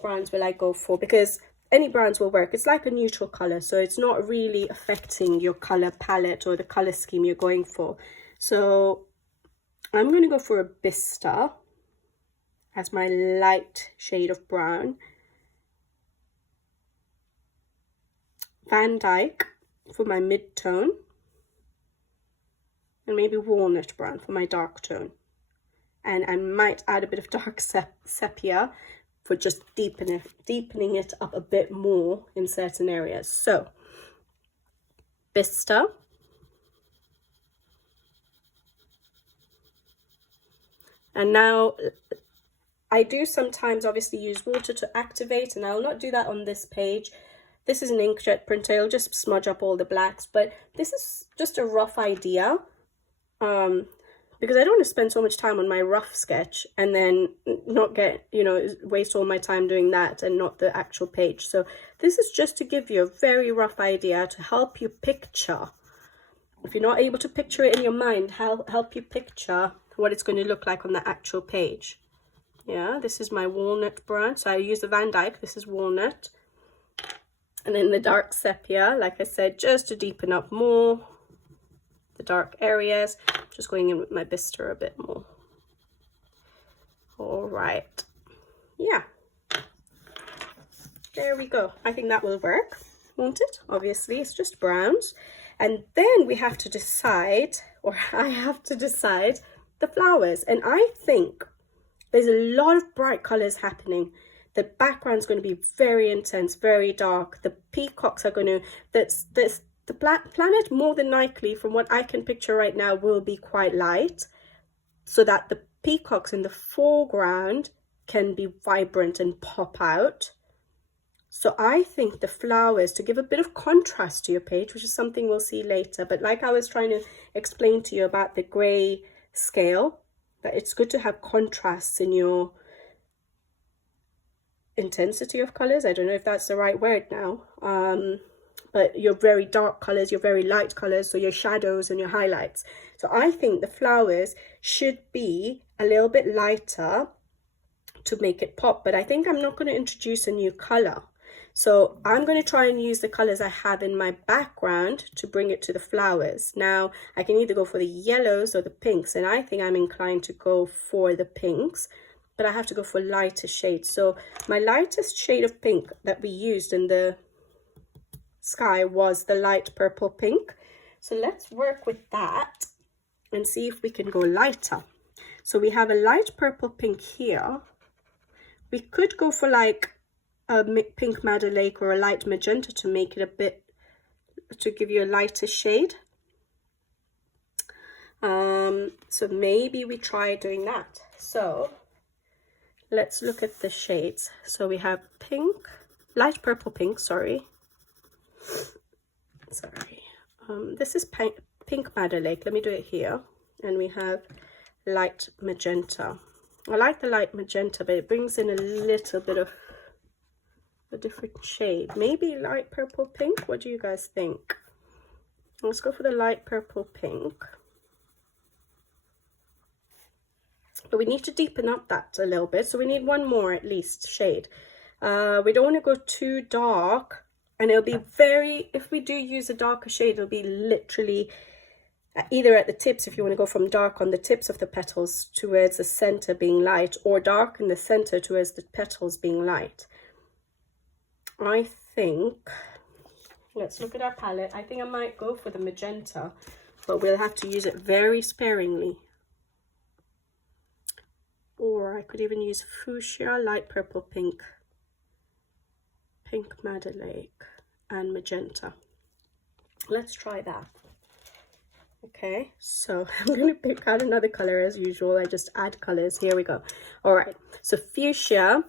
browns will I go for? Because any browns will work. It's like a neutral color, so it's not really affecting your color palette or the color scheme you're going for. So I'm going to go for a Bista as my light shade of brown. Van Dyke for my mid-tone, and maybe walnut brown for my dark tone. And I might add a bit of dark sepia for just deepening it up a bit more in certain areas. So Bista, and now I do sometimes obviously use water to activate, and I'll not do that on this page. This is an inkjet printer. It'll just smudge up all the blacks, but this is just a rough idea, because I don't want to spend so much time on my rough sketch and then not get, waste all my time doing that and not the actual page. So this is just to give you a very rough idea to help you picture. If you're not able to picture it in your mind, help you picture what it's going to look like on the actual page. Yeah, this is my walnut brown. So I use the Van Dyke. This is walnut. And then the dark sepia, like I said, just to deepen up more the dark areas. Just going in with my Bista a bit more. All right. Yeah. There we go. I think that will work, won't it? Obviously, it's just browns. And then we have to decide, or I have to decide, the flowers. And I think there's a lot of bright colors happening. The background's going to be very intense, very dark. The peacocks are going to, the planet more than likely, from what I can picture right now, will be quite light, so that the peacocks in the foreground can be vibrant and pop out. So I think the flowers, to give a bit of contrast to your page, which is something we'll see later, but like I was trying to explain to you about the gray scale, that it's good to have contrasts in your intensity of colors. I don't know if that's the right word now, but your very dark colors, your very light colors, so your shadows and your highlights. So I think the flowers should be a little bit lighter to make it pop, but I think I'm not going to introduce a new color. So I'm going to try and use the colors I have in my background to bring it to the flowers. Now I can either go for the yellows or the pinks, and I think I'm inclined to go for the pinks. but I have to go for lighter shades. So my lightest shade of pink that we used in the sky was the light purple pink. So let's work with that and see if we can go lighter. So we have a light purple pink here. We could go for like a pink Madder Lake or a light magenta to make it a bit, to give you a lighter shade. So maybe we try doing that. So let's look at the shades. So we have pink, light purple pink, sorry. This is pink Madder Lake. Let me do it here. And we have light magenta. I like the light magenta, but it brings in a little bit of a different shade. Maybe light purple pink. What do you guys think? Let's go for the light purple pink. But we need to deepen up that a little bit, so we need one more at least shade. We don't want to go too dark, and it'll be very, if we do use a darker shade, it'll be literally either at the tips, if you want to go from dark on the tips of the petals towards the center being light, or dark in the center towards the petals being light. I think, let's look at our palette. I think I might go for the magenta, but we'll have to use it very sparingly. Or I could even use fuchsia, light purple pink, pink Madder Lake, and magenta. Let's try that. Okay, so I'm going to pick out another color as usual. I just add colors. Here we go. All right, so fuchsia.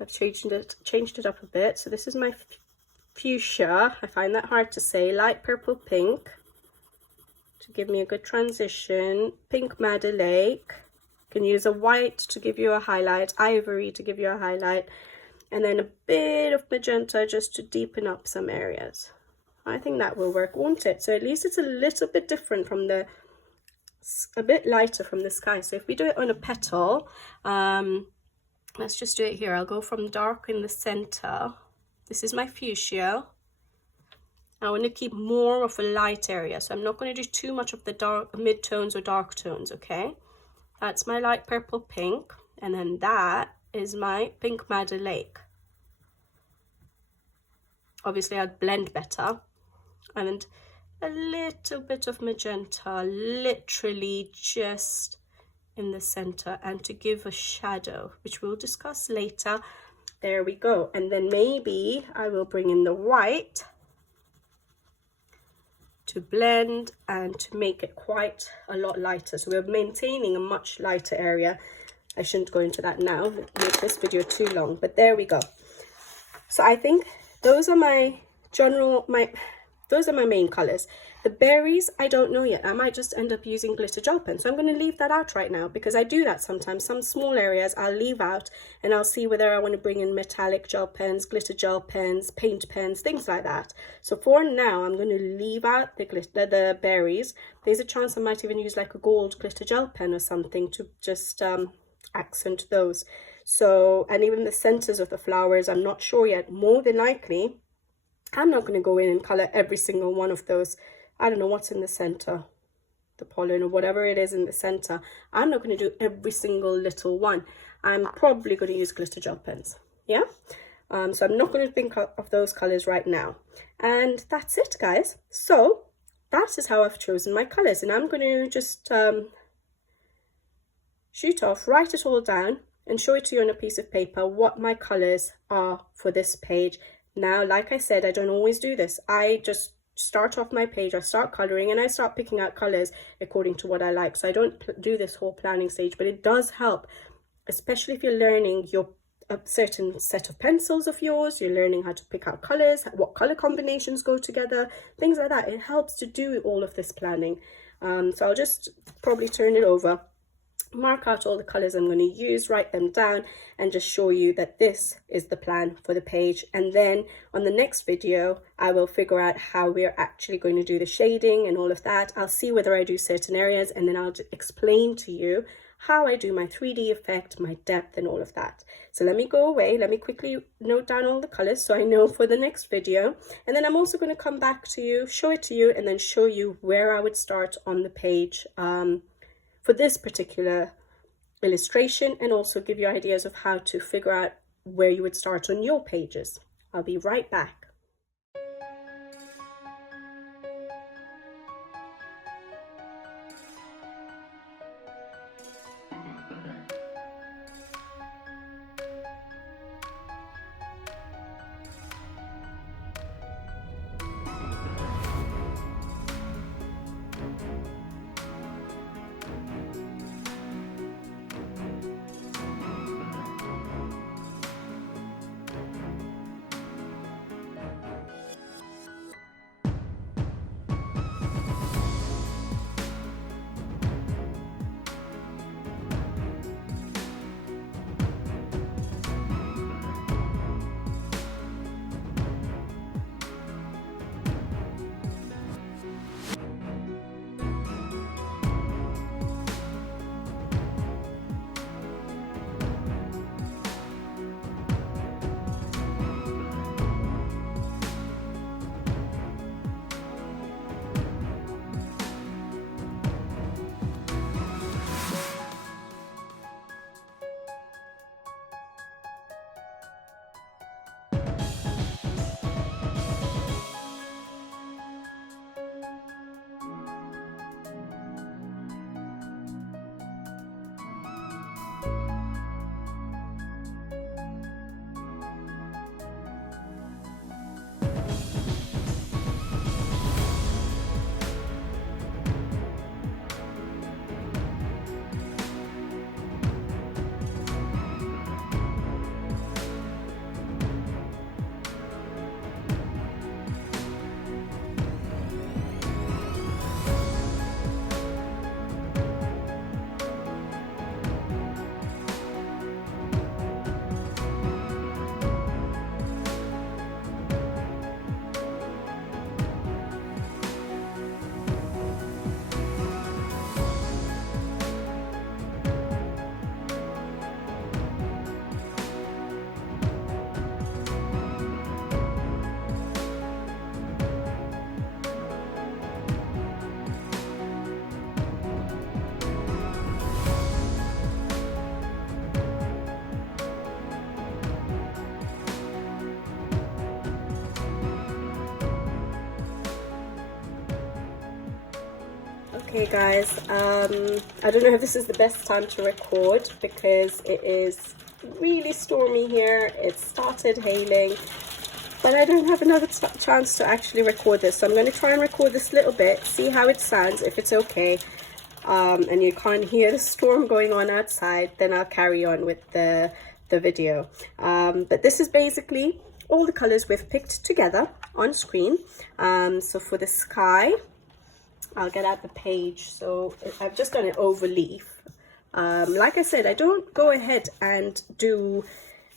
I've changed it up a bit. So this is my fuchsia. I find that hard to say. Light purple pink to give me a good transition. Pink Madder Lake. You can use a white to give you a highlight. Ivory to give you a highlight. And then a bit of magenta just to deepen up some areas. I think that will work, won't it? So at least it's a little bit different from the, a bit lighter from the sky. So if we do it on a petal, let's just do it here. I'll go from dark in the center. This is my fuchsia. I want to keep more of a light area. So I'm not going to do too much of the dark mid-tones or dark tones, okay? That's my light purple pink. And then that is my pink Madder Lake. Obviously, I'd blend better. And a little bit of magenta, literally just in the center, and to give a shadow, which we'll discuss later. There we go. And then maybe I will bring in the white to blend and to make it quite a lot lighter. So we're maintaining a much lighter area. I shouldn't go into that now, make this video too long, but there we go. So I think those are my those are my main colors. The berries, I don't know yet. I might just end up using glitter gel pen. So I'm going to leave that out right now, because I do that sometimes. Some small areas I'll leave out, and I'll see whether I want to bring in metallic gel pens, glitter gel pens, paint pens, things like that. So for now, I'm going to leave out the berries. There's a chance I might even use like a gold glitter gel pen or something to just accent those. So, and even the centers of the flowers, I'm not sure yet. More than likely, I'm not going to go in and color every single one of those. I don't know what's in the center, the pollen or whatever it is in the center. I'm not going to do every single little one. I'm probably going to use glitter gel pens. Yeah. So I'm not going to think of those colors right now. And that's it, guys. So that is how I've chosen my colors. And I'm going to just shoot off, write it all down, and show it to you on a piece of paper what my colors are for this page. Now, like I said, I don't always do this. I just start off my page, I start coloring, and I start picking out colors according to what I like. So I don't do this whole planning stage, but it does help, especially if you're learning a certain set of pencils of yours, you're learning how to pick out colors, what color combinations go together, things like that. It helps to do all of this planning. So I'll just probably turn it over, mark out all the colors I'm going to use, write them down, and just show you that this is the plan for the page. And then on the next video, I will figure out how we're actually going to do the shading and all of that. I'll see whether I do certain areas, and then I'll explain to you how I do my 3D effect, my depth, and all of that. So let me go away. Let me quickly note down all the colors so I know for the next video. And then I'm also going to come back to you, show it to you, and then show you where I would start on the page for this particular illustration and also give you ideas of how to figure out where you would start on your pages. I'll be right back. Okay guys, I don't know if this is the best time to record because it is really stormy here. It started hailing, but I don't have another chance to actually record this, so I'm going to try and record this little bit, see how it sounds, if it's okay, and you can't hear the storm going on outside, then I'll carry on with the video. But this is basically all the colors we've picked together on screen. So for the sky, I'll get out the page. So I've just done an overleaf. Like I said, I don't go ahead and do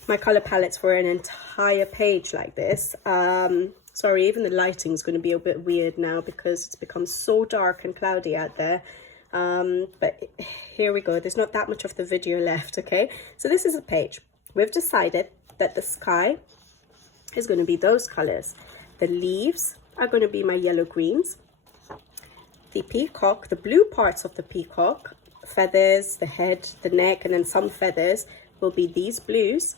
my color palettes for an entire page like this. Sorry, even the lighting is going to be a bit weird now because it's become so dark and cloudy out there. But here we go. There's not that much of the video left, okay? So this is a page. We've decided that the sky is going to be those colors. The leaves are going to be my yellow greens. The peacock, the blue parts of the peacock, feathers, the head, the neck, and then some feathers will be these blues.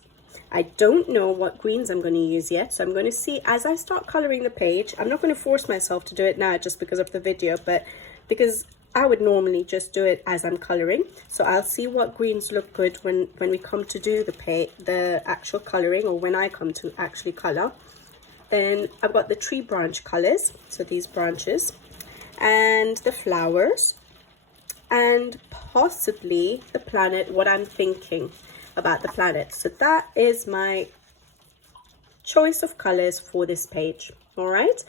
I don't know what greens I'm going to use yet, so I'm going to see as I start coloring the page. I'm not going to force myself to do it now just because of the video, but because I would normally just do it as I'm coloring. So I'll see what greens look good when we come to do the actual coloring, or when I come to actually color. Then I've got the tree branch colors, so these branches, and the flowers, and possibly the planet, what I'm thinking about the planet. So that is my choice of colors for this page. All right,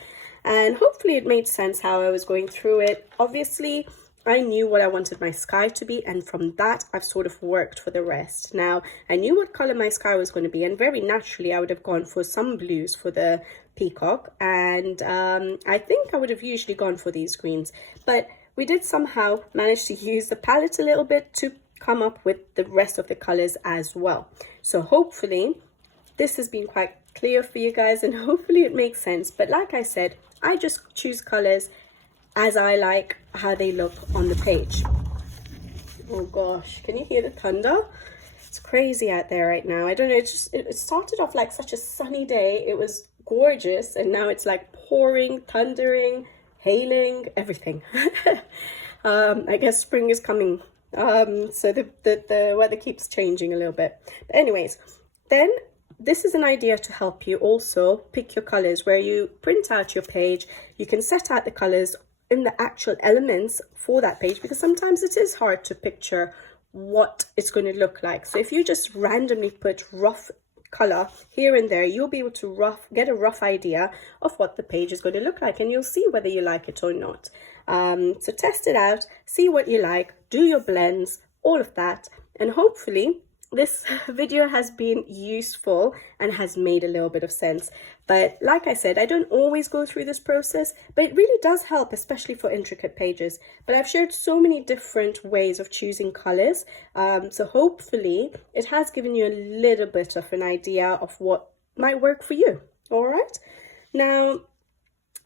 and hopefully it made sense how I was going through it. Obviously I knew what I wanted my sky to be, and from that I've sort of worked for the rest. Now I knew what color my sky was going to be, and very naturally I would have gone for some blues for the peacock, and I think I would have usually gone for these greens, but we did somehow manage to use the palette a little bit to come up with the rest of the colors as well. So hopefully this has been quite clear for you guys, and hopefully it makes sense. But like I said, I just choose colors as I like how they look on the page. Oh gosh, can you hear the thunder? It's crazy out there right now. I don't know, it started off like such a sunny day. It was gorgeous, and now it's like pouring, thundering, hailing, everything. I guess spring is coming. So the weather keeps changing a little bit. But anyways, then this is an idea to help you also pick your colors, where you print out your page. You can set out the colors in the actual elements for that page, because sometimes it is hard to picture what it's going to look like. So if you just randomly put rough color here and there, you'll be able to get a rough idea of what the page is going to look like, and you'll see whether you like it or not. So test it out, see what you like, do your blends, all of that, and hopefully this video has been useful and has made a little bit of sense. But like I said, I don't always go through this process, but it really does help, especially for intricate pages. But I've shared so many different ways of choosing colors, so hopefully it has given you a little bit of an idea of what might work for you. All right, now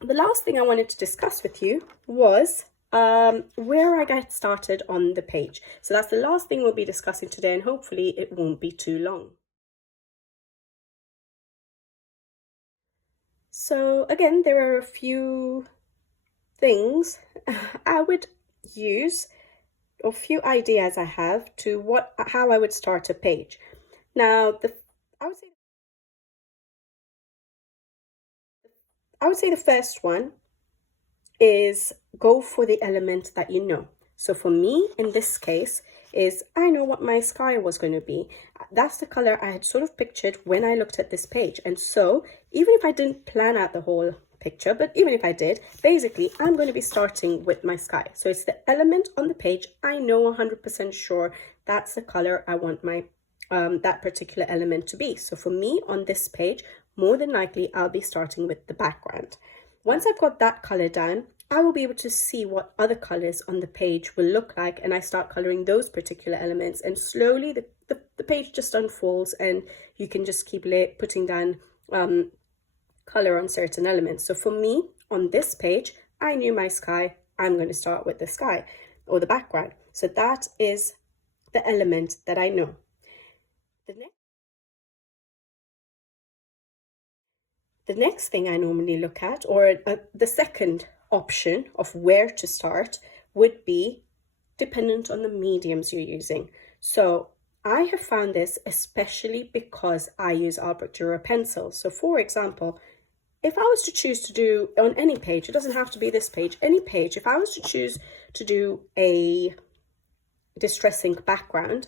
the last thing I wanted to discuss with you was where I get started on the page. So that's the last thing we'll be discussing today, and hopefully it won't be too long. So again, there are a few things I would use, or a few ideas I have to how I would start a page. Now, I would say the first one is go for the element that you know. So for me, in this case, is I know what my sky was going to be. That's the color I had sort of pictured when I looked at this page. And so even if I didn't plan out the whole picture, but even if I did, basically I'm going to be starting with my sky. So it's the element on the page. I know 100% sure that's the color I want my that particular element to be. So for me on this page, more than likely I'll be starting with the background. Once I've got that color down, I will be able to see what other colors on the page will look like, and I start coloring those particular elements, and slowly the page just unfolds, and you can just keep putting down color on certain elements. So for me on this page, I knew my sky. I'm going to start with the sky or the background. So that is the element that I know. The next thing I normally look at, or the second option of where to start, would be dependent on the mediums you're using. So I have found this especially because I use Albrecht Dürer pencils. So for example, if I was to choose to do on any page, it doesn't have to be this page, any page, if I was to choose to do a distress ink background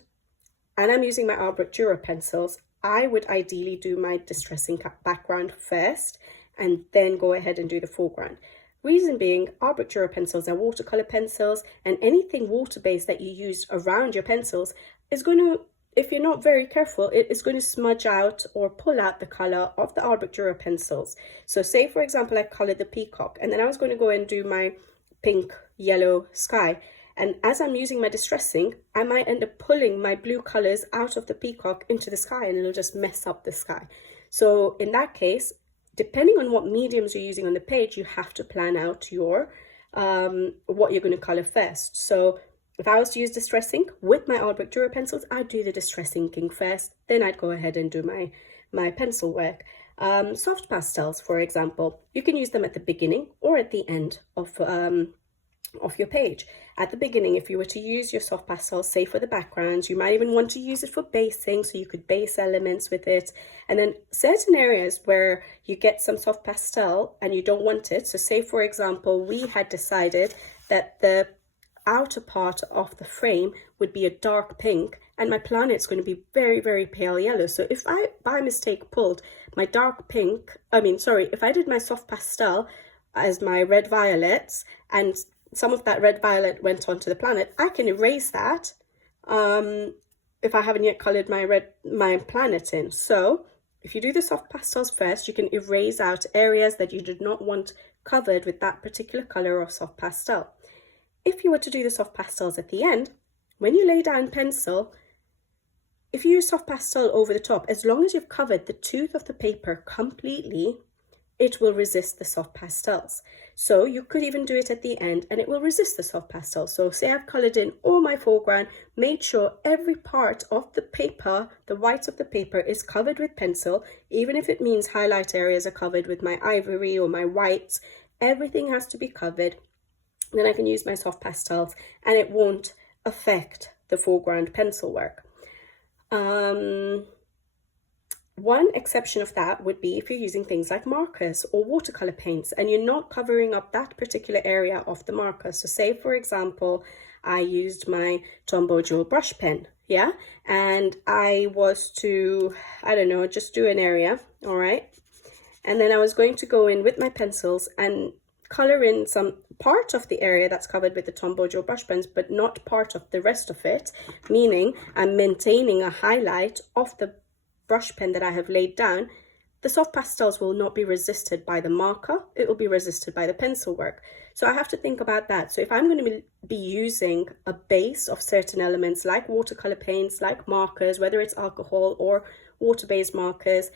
and I'm using my Albrecht Dürer pencils, I would ideally do my distress ink background first and then go ahead and do the foreground. Reason being, Albrecht Dürer pencils are watercolor pencils, and anything water-based that you use around your pencils is going to, if you're not very careful, it is going to smudge out or pull out the color of the Albrecht Dürer pencils. So say, for example, I colored the peacock, and then I was going to go and do my pink, yellow sky. And as I'm using my distress ink, I might end up pulling my blue colors out of the peacock into the sky, and it'll just mess up the sky. So in that case, depending on what mediums you're using on the page, you have to plan out your what you're going to color first. So if I was to use distress ink with my Albrecht Dürer pencils, I'd do the distress inking first, then I'd go ahead and do my pencil work. Soft pastels, for example, you can use them at the beginning or at the end of your page. At the beginning, if you were to use your soft pastels, say for the backgrounds, you might even want to use it for basing, so you could base elements with it. And then certain areas where you get some soft pastel and you don't want it, so say for example, we had decided that the outer part of the frame would be a dark pink and my planet's going to be very, very pale yellow. So if I by mistake pulled my dark pink, if I did my soft pastel as my red violets and some of that red violet went onto the planet, I can erase that if I haven't yet colored my planet in. So if you do the soft pastels first, you can erase out areas that you did not want covered with that particular color of soft pastel. If you were to do the soft pastels at the end, when you lay down pencil, if you use soft pastel over the top, as long as you've covered the tooth of the paper completely, it will resist the soft pastels. So you could even do it at the end and it will resist the soft pastels. So say I've colored in all my foreground, made sure every part of the paper, the white of the paper, is covered with pencil, even if it means highlight areas are covered with my ivory or my whites, everything has to be covered. Then I can use my soft pastels and it won't affect the foreground pencil work. One exception of that would be if you're using things like markers or watercolor paints and you're not covering up that particular area of the marker. So say, for example, I used my Tombow Jewel brush pen, yeah? And I was to, I don't know, just do an area, all right? And then I was going to go in with my pencils and color in some part of the area that's covered with the Tombow Jewel brush pens, but not part of the rest of it, meaning I'm maintaining a highlight of the brush pen that I have laid down. The soft pastels will not be resisted by the marker, it will be resisted by the pencil work. So I have to think about that. So if I'm going to be using a base of certain elements like watercolor paints, like markers, whether it's alcohol or water-based markers,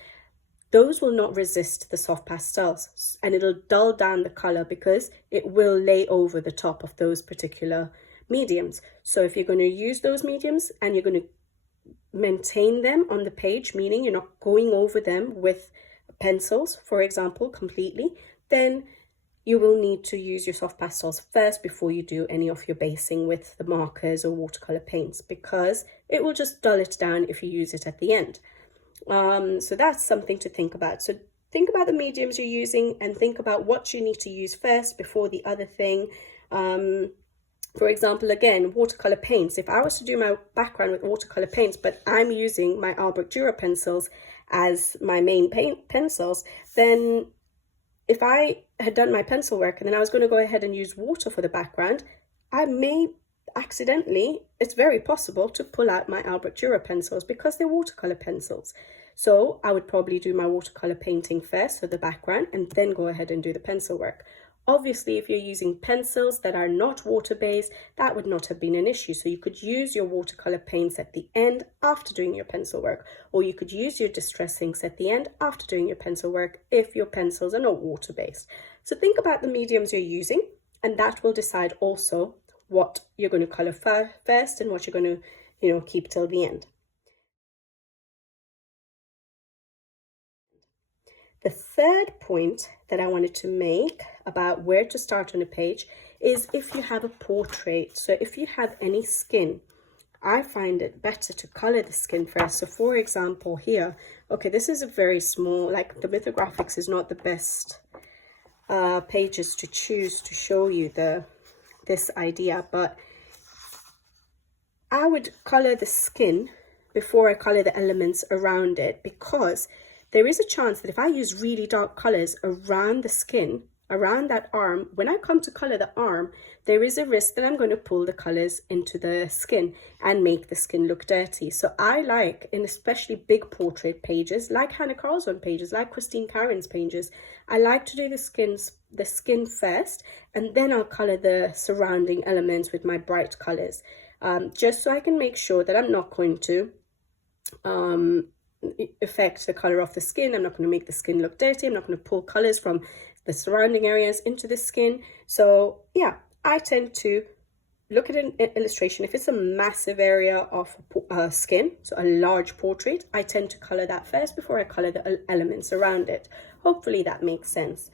those will not resist the soft pastels and it'll dull down the color because it will lay over the top of those particular mediums. So if you're going to use those mediums and you're going to maintain them on the page, meaning you're not going over them with pencils, for example, completely, then you will need to use your soft pastels first before you do any of your basing with the markers or watercolor paints, because it will just dull it down if you use it at the end. So that's something to think about. So think about the mediums you're using and think about what you need to use first before the other thing. For example, again, watercolor paints. If I was to do my background with watercolor paints, but I'm using my Albrecht Dürer pencils as my main paint pencils, then if I had done my pencil work and then I was going to go ahead and use water for the background, I may accidentally, it's very possible to pull out my Albrecht Dürer pencils because they're watercolor pencils. So I would probably do my watercolor painting first for the background and then go ahead and do the pencil work. Obviously, if you're using pencils that are not water-based, that would not have been an issue. So you could use your watercolor paints at the end after doing your pencil work, or you could use your distress inks at the end after doing your pencil work if your pencils are not water-based. So think about the mediums you're using, and that will decide also what you're going to color first and what you're going to, keep till the end. The third point that I wanted to make about where to start on a page is if you have a portrait. So if you have any skin, I find it better to color the skin first. So for example here, okay, this is a very small, like the mythographics is not the best pages to choose to show you this idea, but I would color the skin before I color the elements around it, because there is a chance that if I use really dark colors around the skin, around that arm, when I come to color the arm, there is a risk that I'm going to pull the colors into the skin and make the skin look dirty. So I like, in especially big portrait pages, like Hannah Carlson pages, like Christine Karen's pages, I like to do the skin first, and then I'll color the surrounding elements with my bright colors, just so I can make sure that I'm not going to affect the color of the skin. I'm not going to make the skin look dirty. I'm not going to pull colors from the surrounding areas into the skin. So yeah, I tend to look at an illustration. If it's a massive area of skin, so a large portrait, I tend to color that first before I color the elements around it. Hopefully that makes sense.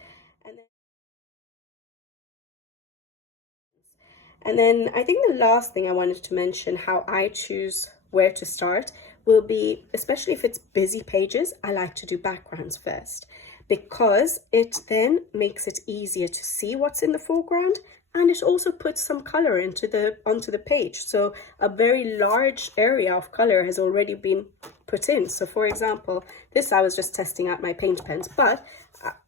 And then I think the last thing I wanted to mention, how I choose where to start, will be, especially if it's busy pages, I like to do backgrounds first, because it then makes it easier to see what's in the foreground, and it also puts some color onto the page. So a very large area of color has already been put in. So for example, this I was just testing out my paint pens,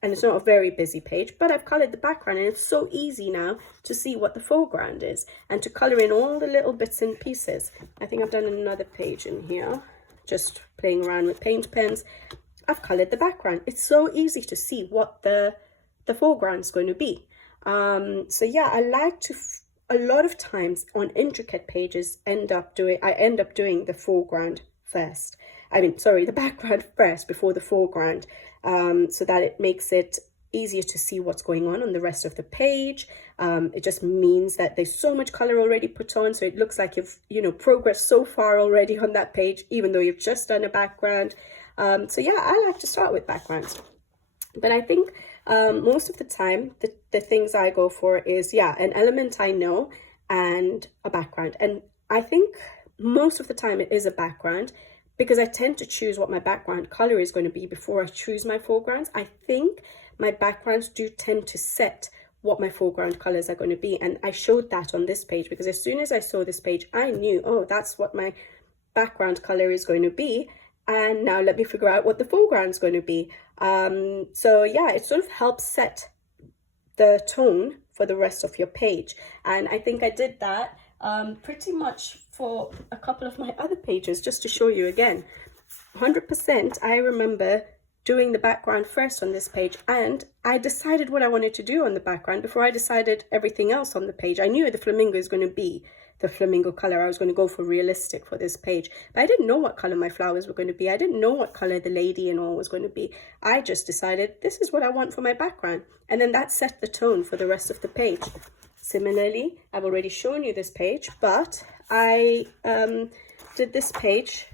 and it's not a very busy page, but I've colored the background, and it's so easy now to see what the foreground is and to color in all the little bits and pieces. I think I've done another page in here, just playing around with paint pens. I've colored the background. It's so easy to see what the foreground is going to be. So yeah, I like to, a lot of times on intricate pages, I end up doing the foreground first. The background first before the foreground, so that it makes it easier to see what's going on the rest of the page. It just means that there's so much color already put on, so it looks like you've, you know, progressed so far already on that page, even though you've just done a background. So yeah, I like to start with backgrounds. But I think most of the time, the things I go for is, yeah, an element I know and a background. And I think most of the time it is a background, because I tend to choose what my background color is going to be before I choose my foregrounds. I think my backgrounds do tend to set what my foreground colors are going to be. And I showed that on this page, because as soon as I saw this page, I knew, oh, that's what my background color is going to be. And now let me figure out what the foreground is going to be. So yeah, it sort of helps set the tone for the rest of your page. And I think I did that pretty much for a couple of my other pages, just to show you again. 100% I remember doing the background first on this page, and I decided what I wanted to do on the background before I decided everything else on the page. I knew the flamingo is going to be the flamingo color. I was going to go for realistic for this page, but I didn't know what color my flowers were going to be. I didn't know what color the lady and all was going to be. I just decided this is what I want for my background, and then that set the tone for the rest of the page. Similarly, I've already shown you this page, but I did this page.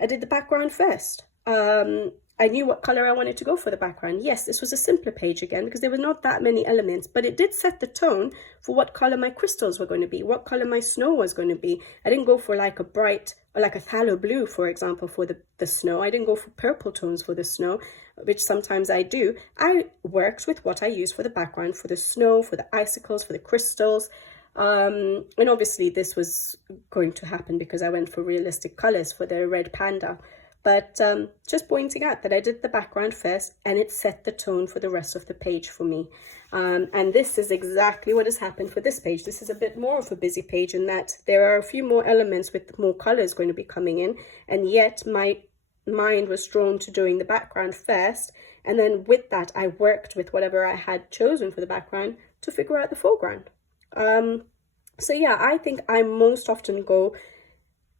I did the background first. I knew what color I wanted to go for the background. Yes, this was a simpler page again, because there were not that many elements, but it did set the tone for what color my crystals were going to be, what color my snow was going to be. I didn't go for like a bright, or like a phthalo blue, for example, for the snow. I didn't go for purple tones for the snow, which sometimes I do. I worked with what I use for the background, for the snow, for the icicles, for the crystals. And obviously this was going to happen because I went for realistic colors for the red panda. But just pointing out that I did the background first, and it set the tone for the rest of the page for me. And this is exactly what has happened for this page. This is a bit more of a busy page in that there are a few more elements with more colors going to be coming in. And yet my mind was drawn to doing the background first. And then with that, I worked with whatever I had chosen for the background to figure out the foreground. So yeah, I think I most often go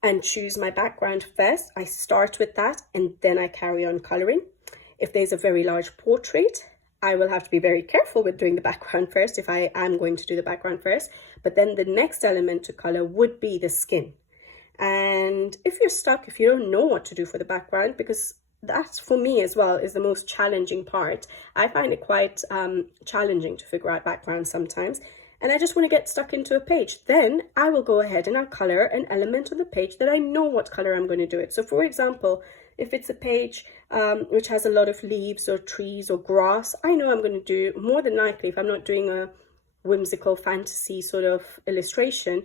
and choose my background first. I start with that, and then I carry on coloring. If there's a very large portrait, I will have to be very careful with doing the background first if I am going to do the background first. But then the next element to color would be the skin. And if you're stuck, if you don't know what to do for the background, because that for me as well is the most challenging part. I find it quite challenging to figure out backgrounds sometimes, and I just want to get stuck into a page, then I will go ahead and I'll color an element on the page that I know what color I'm going to do it. So for example, if it's a page which has a lot of leaves or trees or grass, I know I'm going to do, more than likely, if I'm not doing a whimsical fantasy sort of illustration,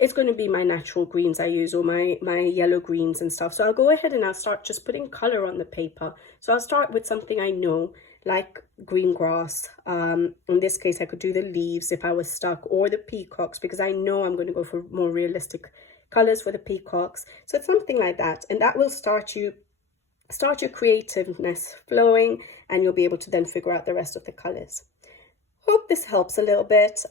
it's going to be my natural greens I use, or my yellow greens and stuff. So I'll go ahead and I'll start just putting color on the paper. So I'll start with something I know, like green grass. In this case, I could do the leaves if I was stuck, or the peacocks, because I know I'm going to go for more realistic colors for the peacocks. So it's something like that, and that will start your creativeness flowing, and you'll be able to then figure out the rest of the colors. Hope this helps a little bit.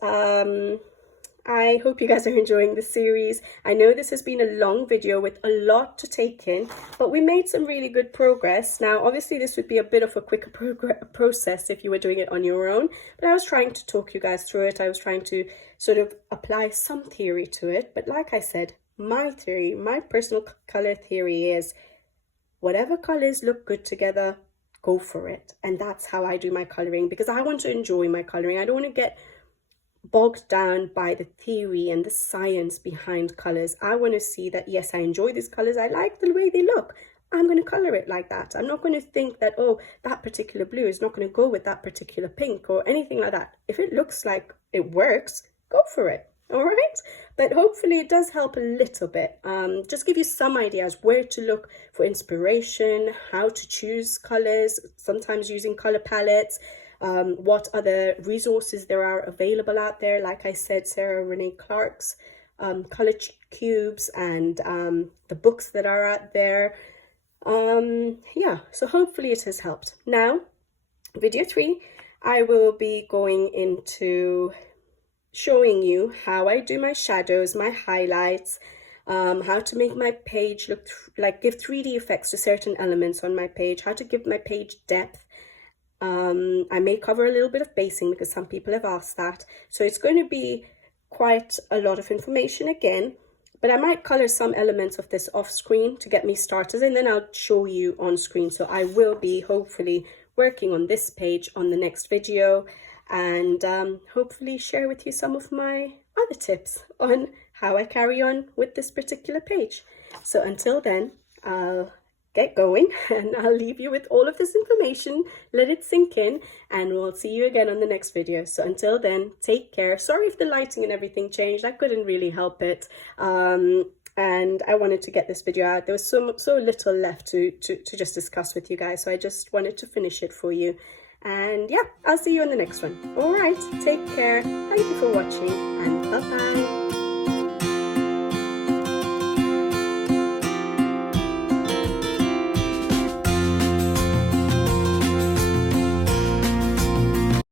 I hope you guys are enjoying the series. I know this has been a long video with a lot to take in, but we made some really good progress. Now, obviously, this would be a bit of a quicker process if you were doing it on your own, but I was trying to talk you guys through it. I was trying to sort of apply some theory to it. But like I said, my theory, my personal color theory is whatever colors look good together, go for it. And that's how I do my coloring, because I want to enjoy my coloring. I don't want to get bogged down by the theory and the science behind colors. I want to see that, yes, I enjoy these colors. I like the way they look. I'm going to color it like that. I'm not going to think that, oh, that particular blue is not going to go with that particular pink or anything like that. If it looks like it works, go for it. All right. But hopefully it does help a little bit. Just give you some ideas where to look for inspiration, how to choose colors, sometimes using color palettes, what other resources there are available out there. Like I said, Sarah Renee Clark's color cubes, and the books that are out there. Yeah, so hopefully it has helped. Now, video 3, I will be going into showing you how I do my shadows, my highlights, how to make my page look like, give 3D effects to certain elements on my page, how to give my page depth, I may cover a little bit of basing because some people have asked that. So it's going to be quite a lot of information again, but I might color some elements of this off screen to get me started, and then I'll show you on screen. So I will be hopefully working on this page on the next video, and hopefully share with you some of my other tips on how I carry on with this particular page. So until then, I'll get going and I'll leave you with all of this information, let it sink in, and we'll see you again on the next video. So until then, take care. Sorry if the lighting and everything changed, I couldn't really help it. And I wanted to get this video out. There was so little left to just discuss with you guys, so I just wanted to finish it for you. And yeah, I'll see you in the next one. All right, take care. Thank you for watching, and bye.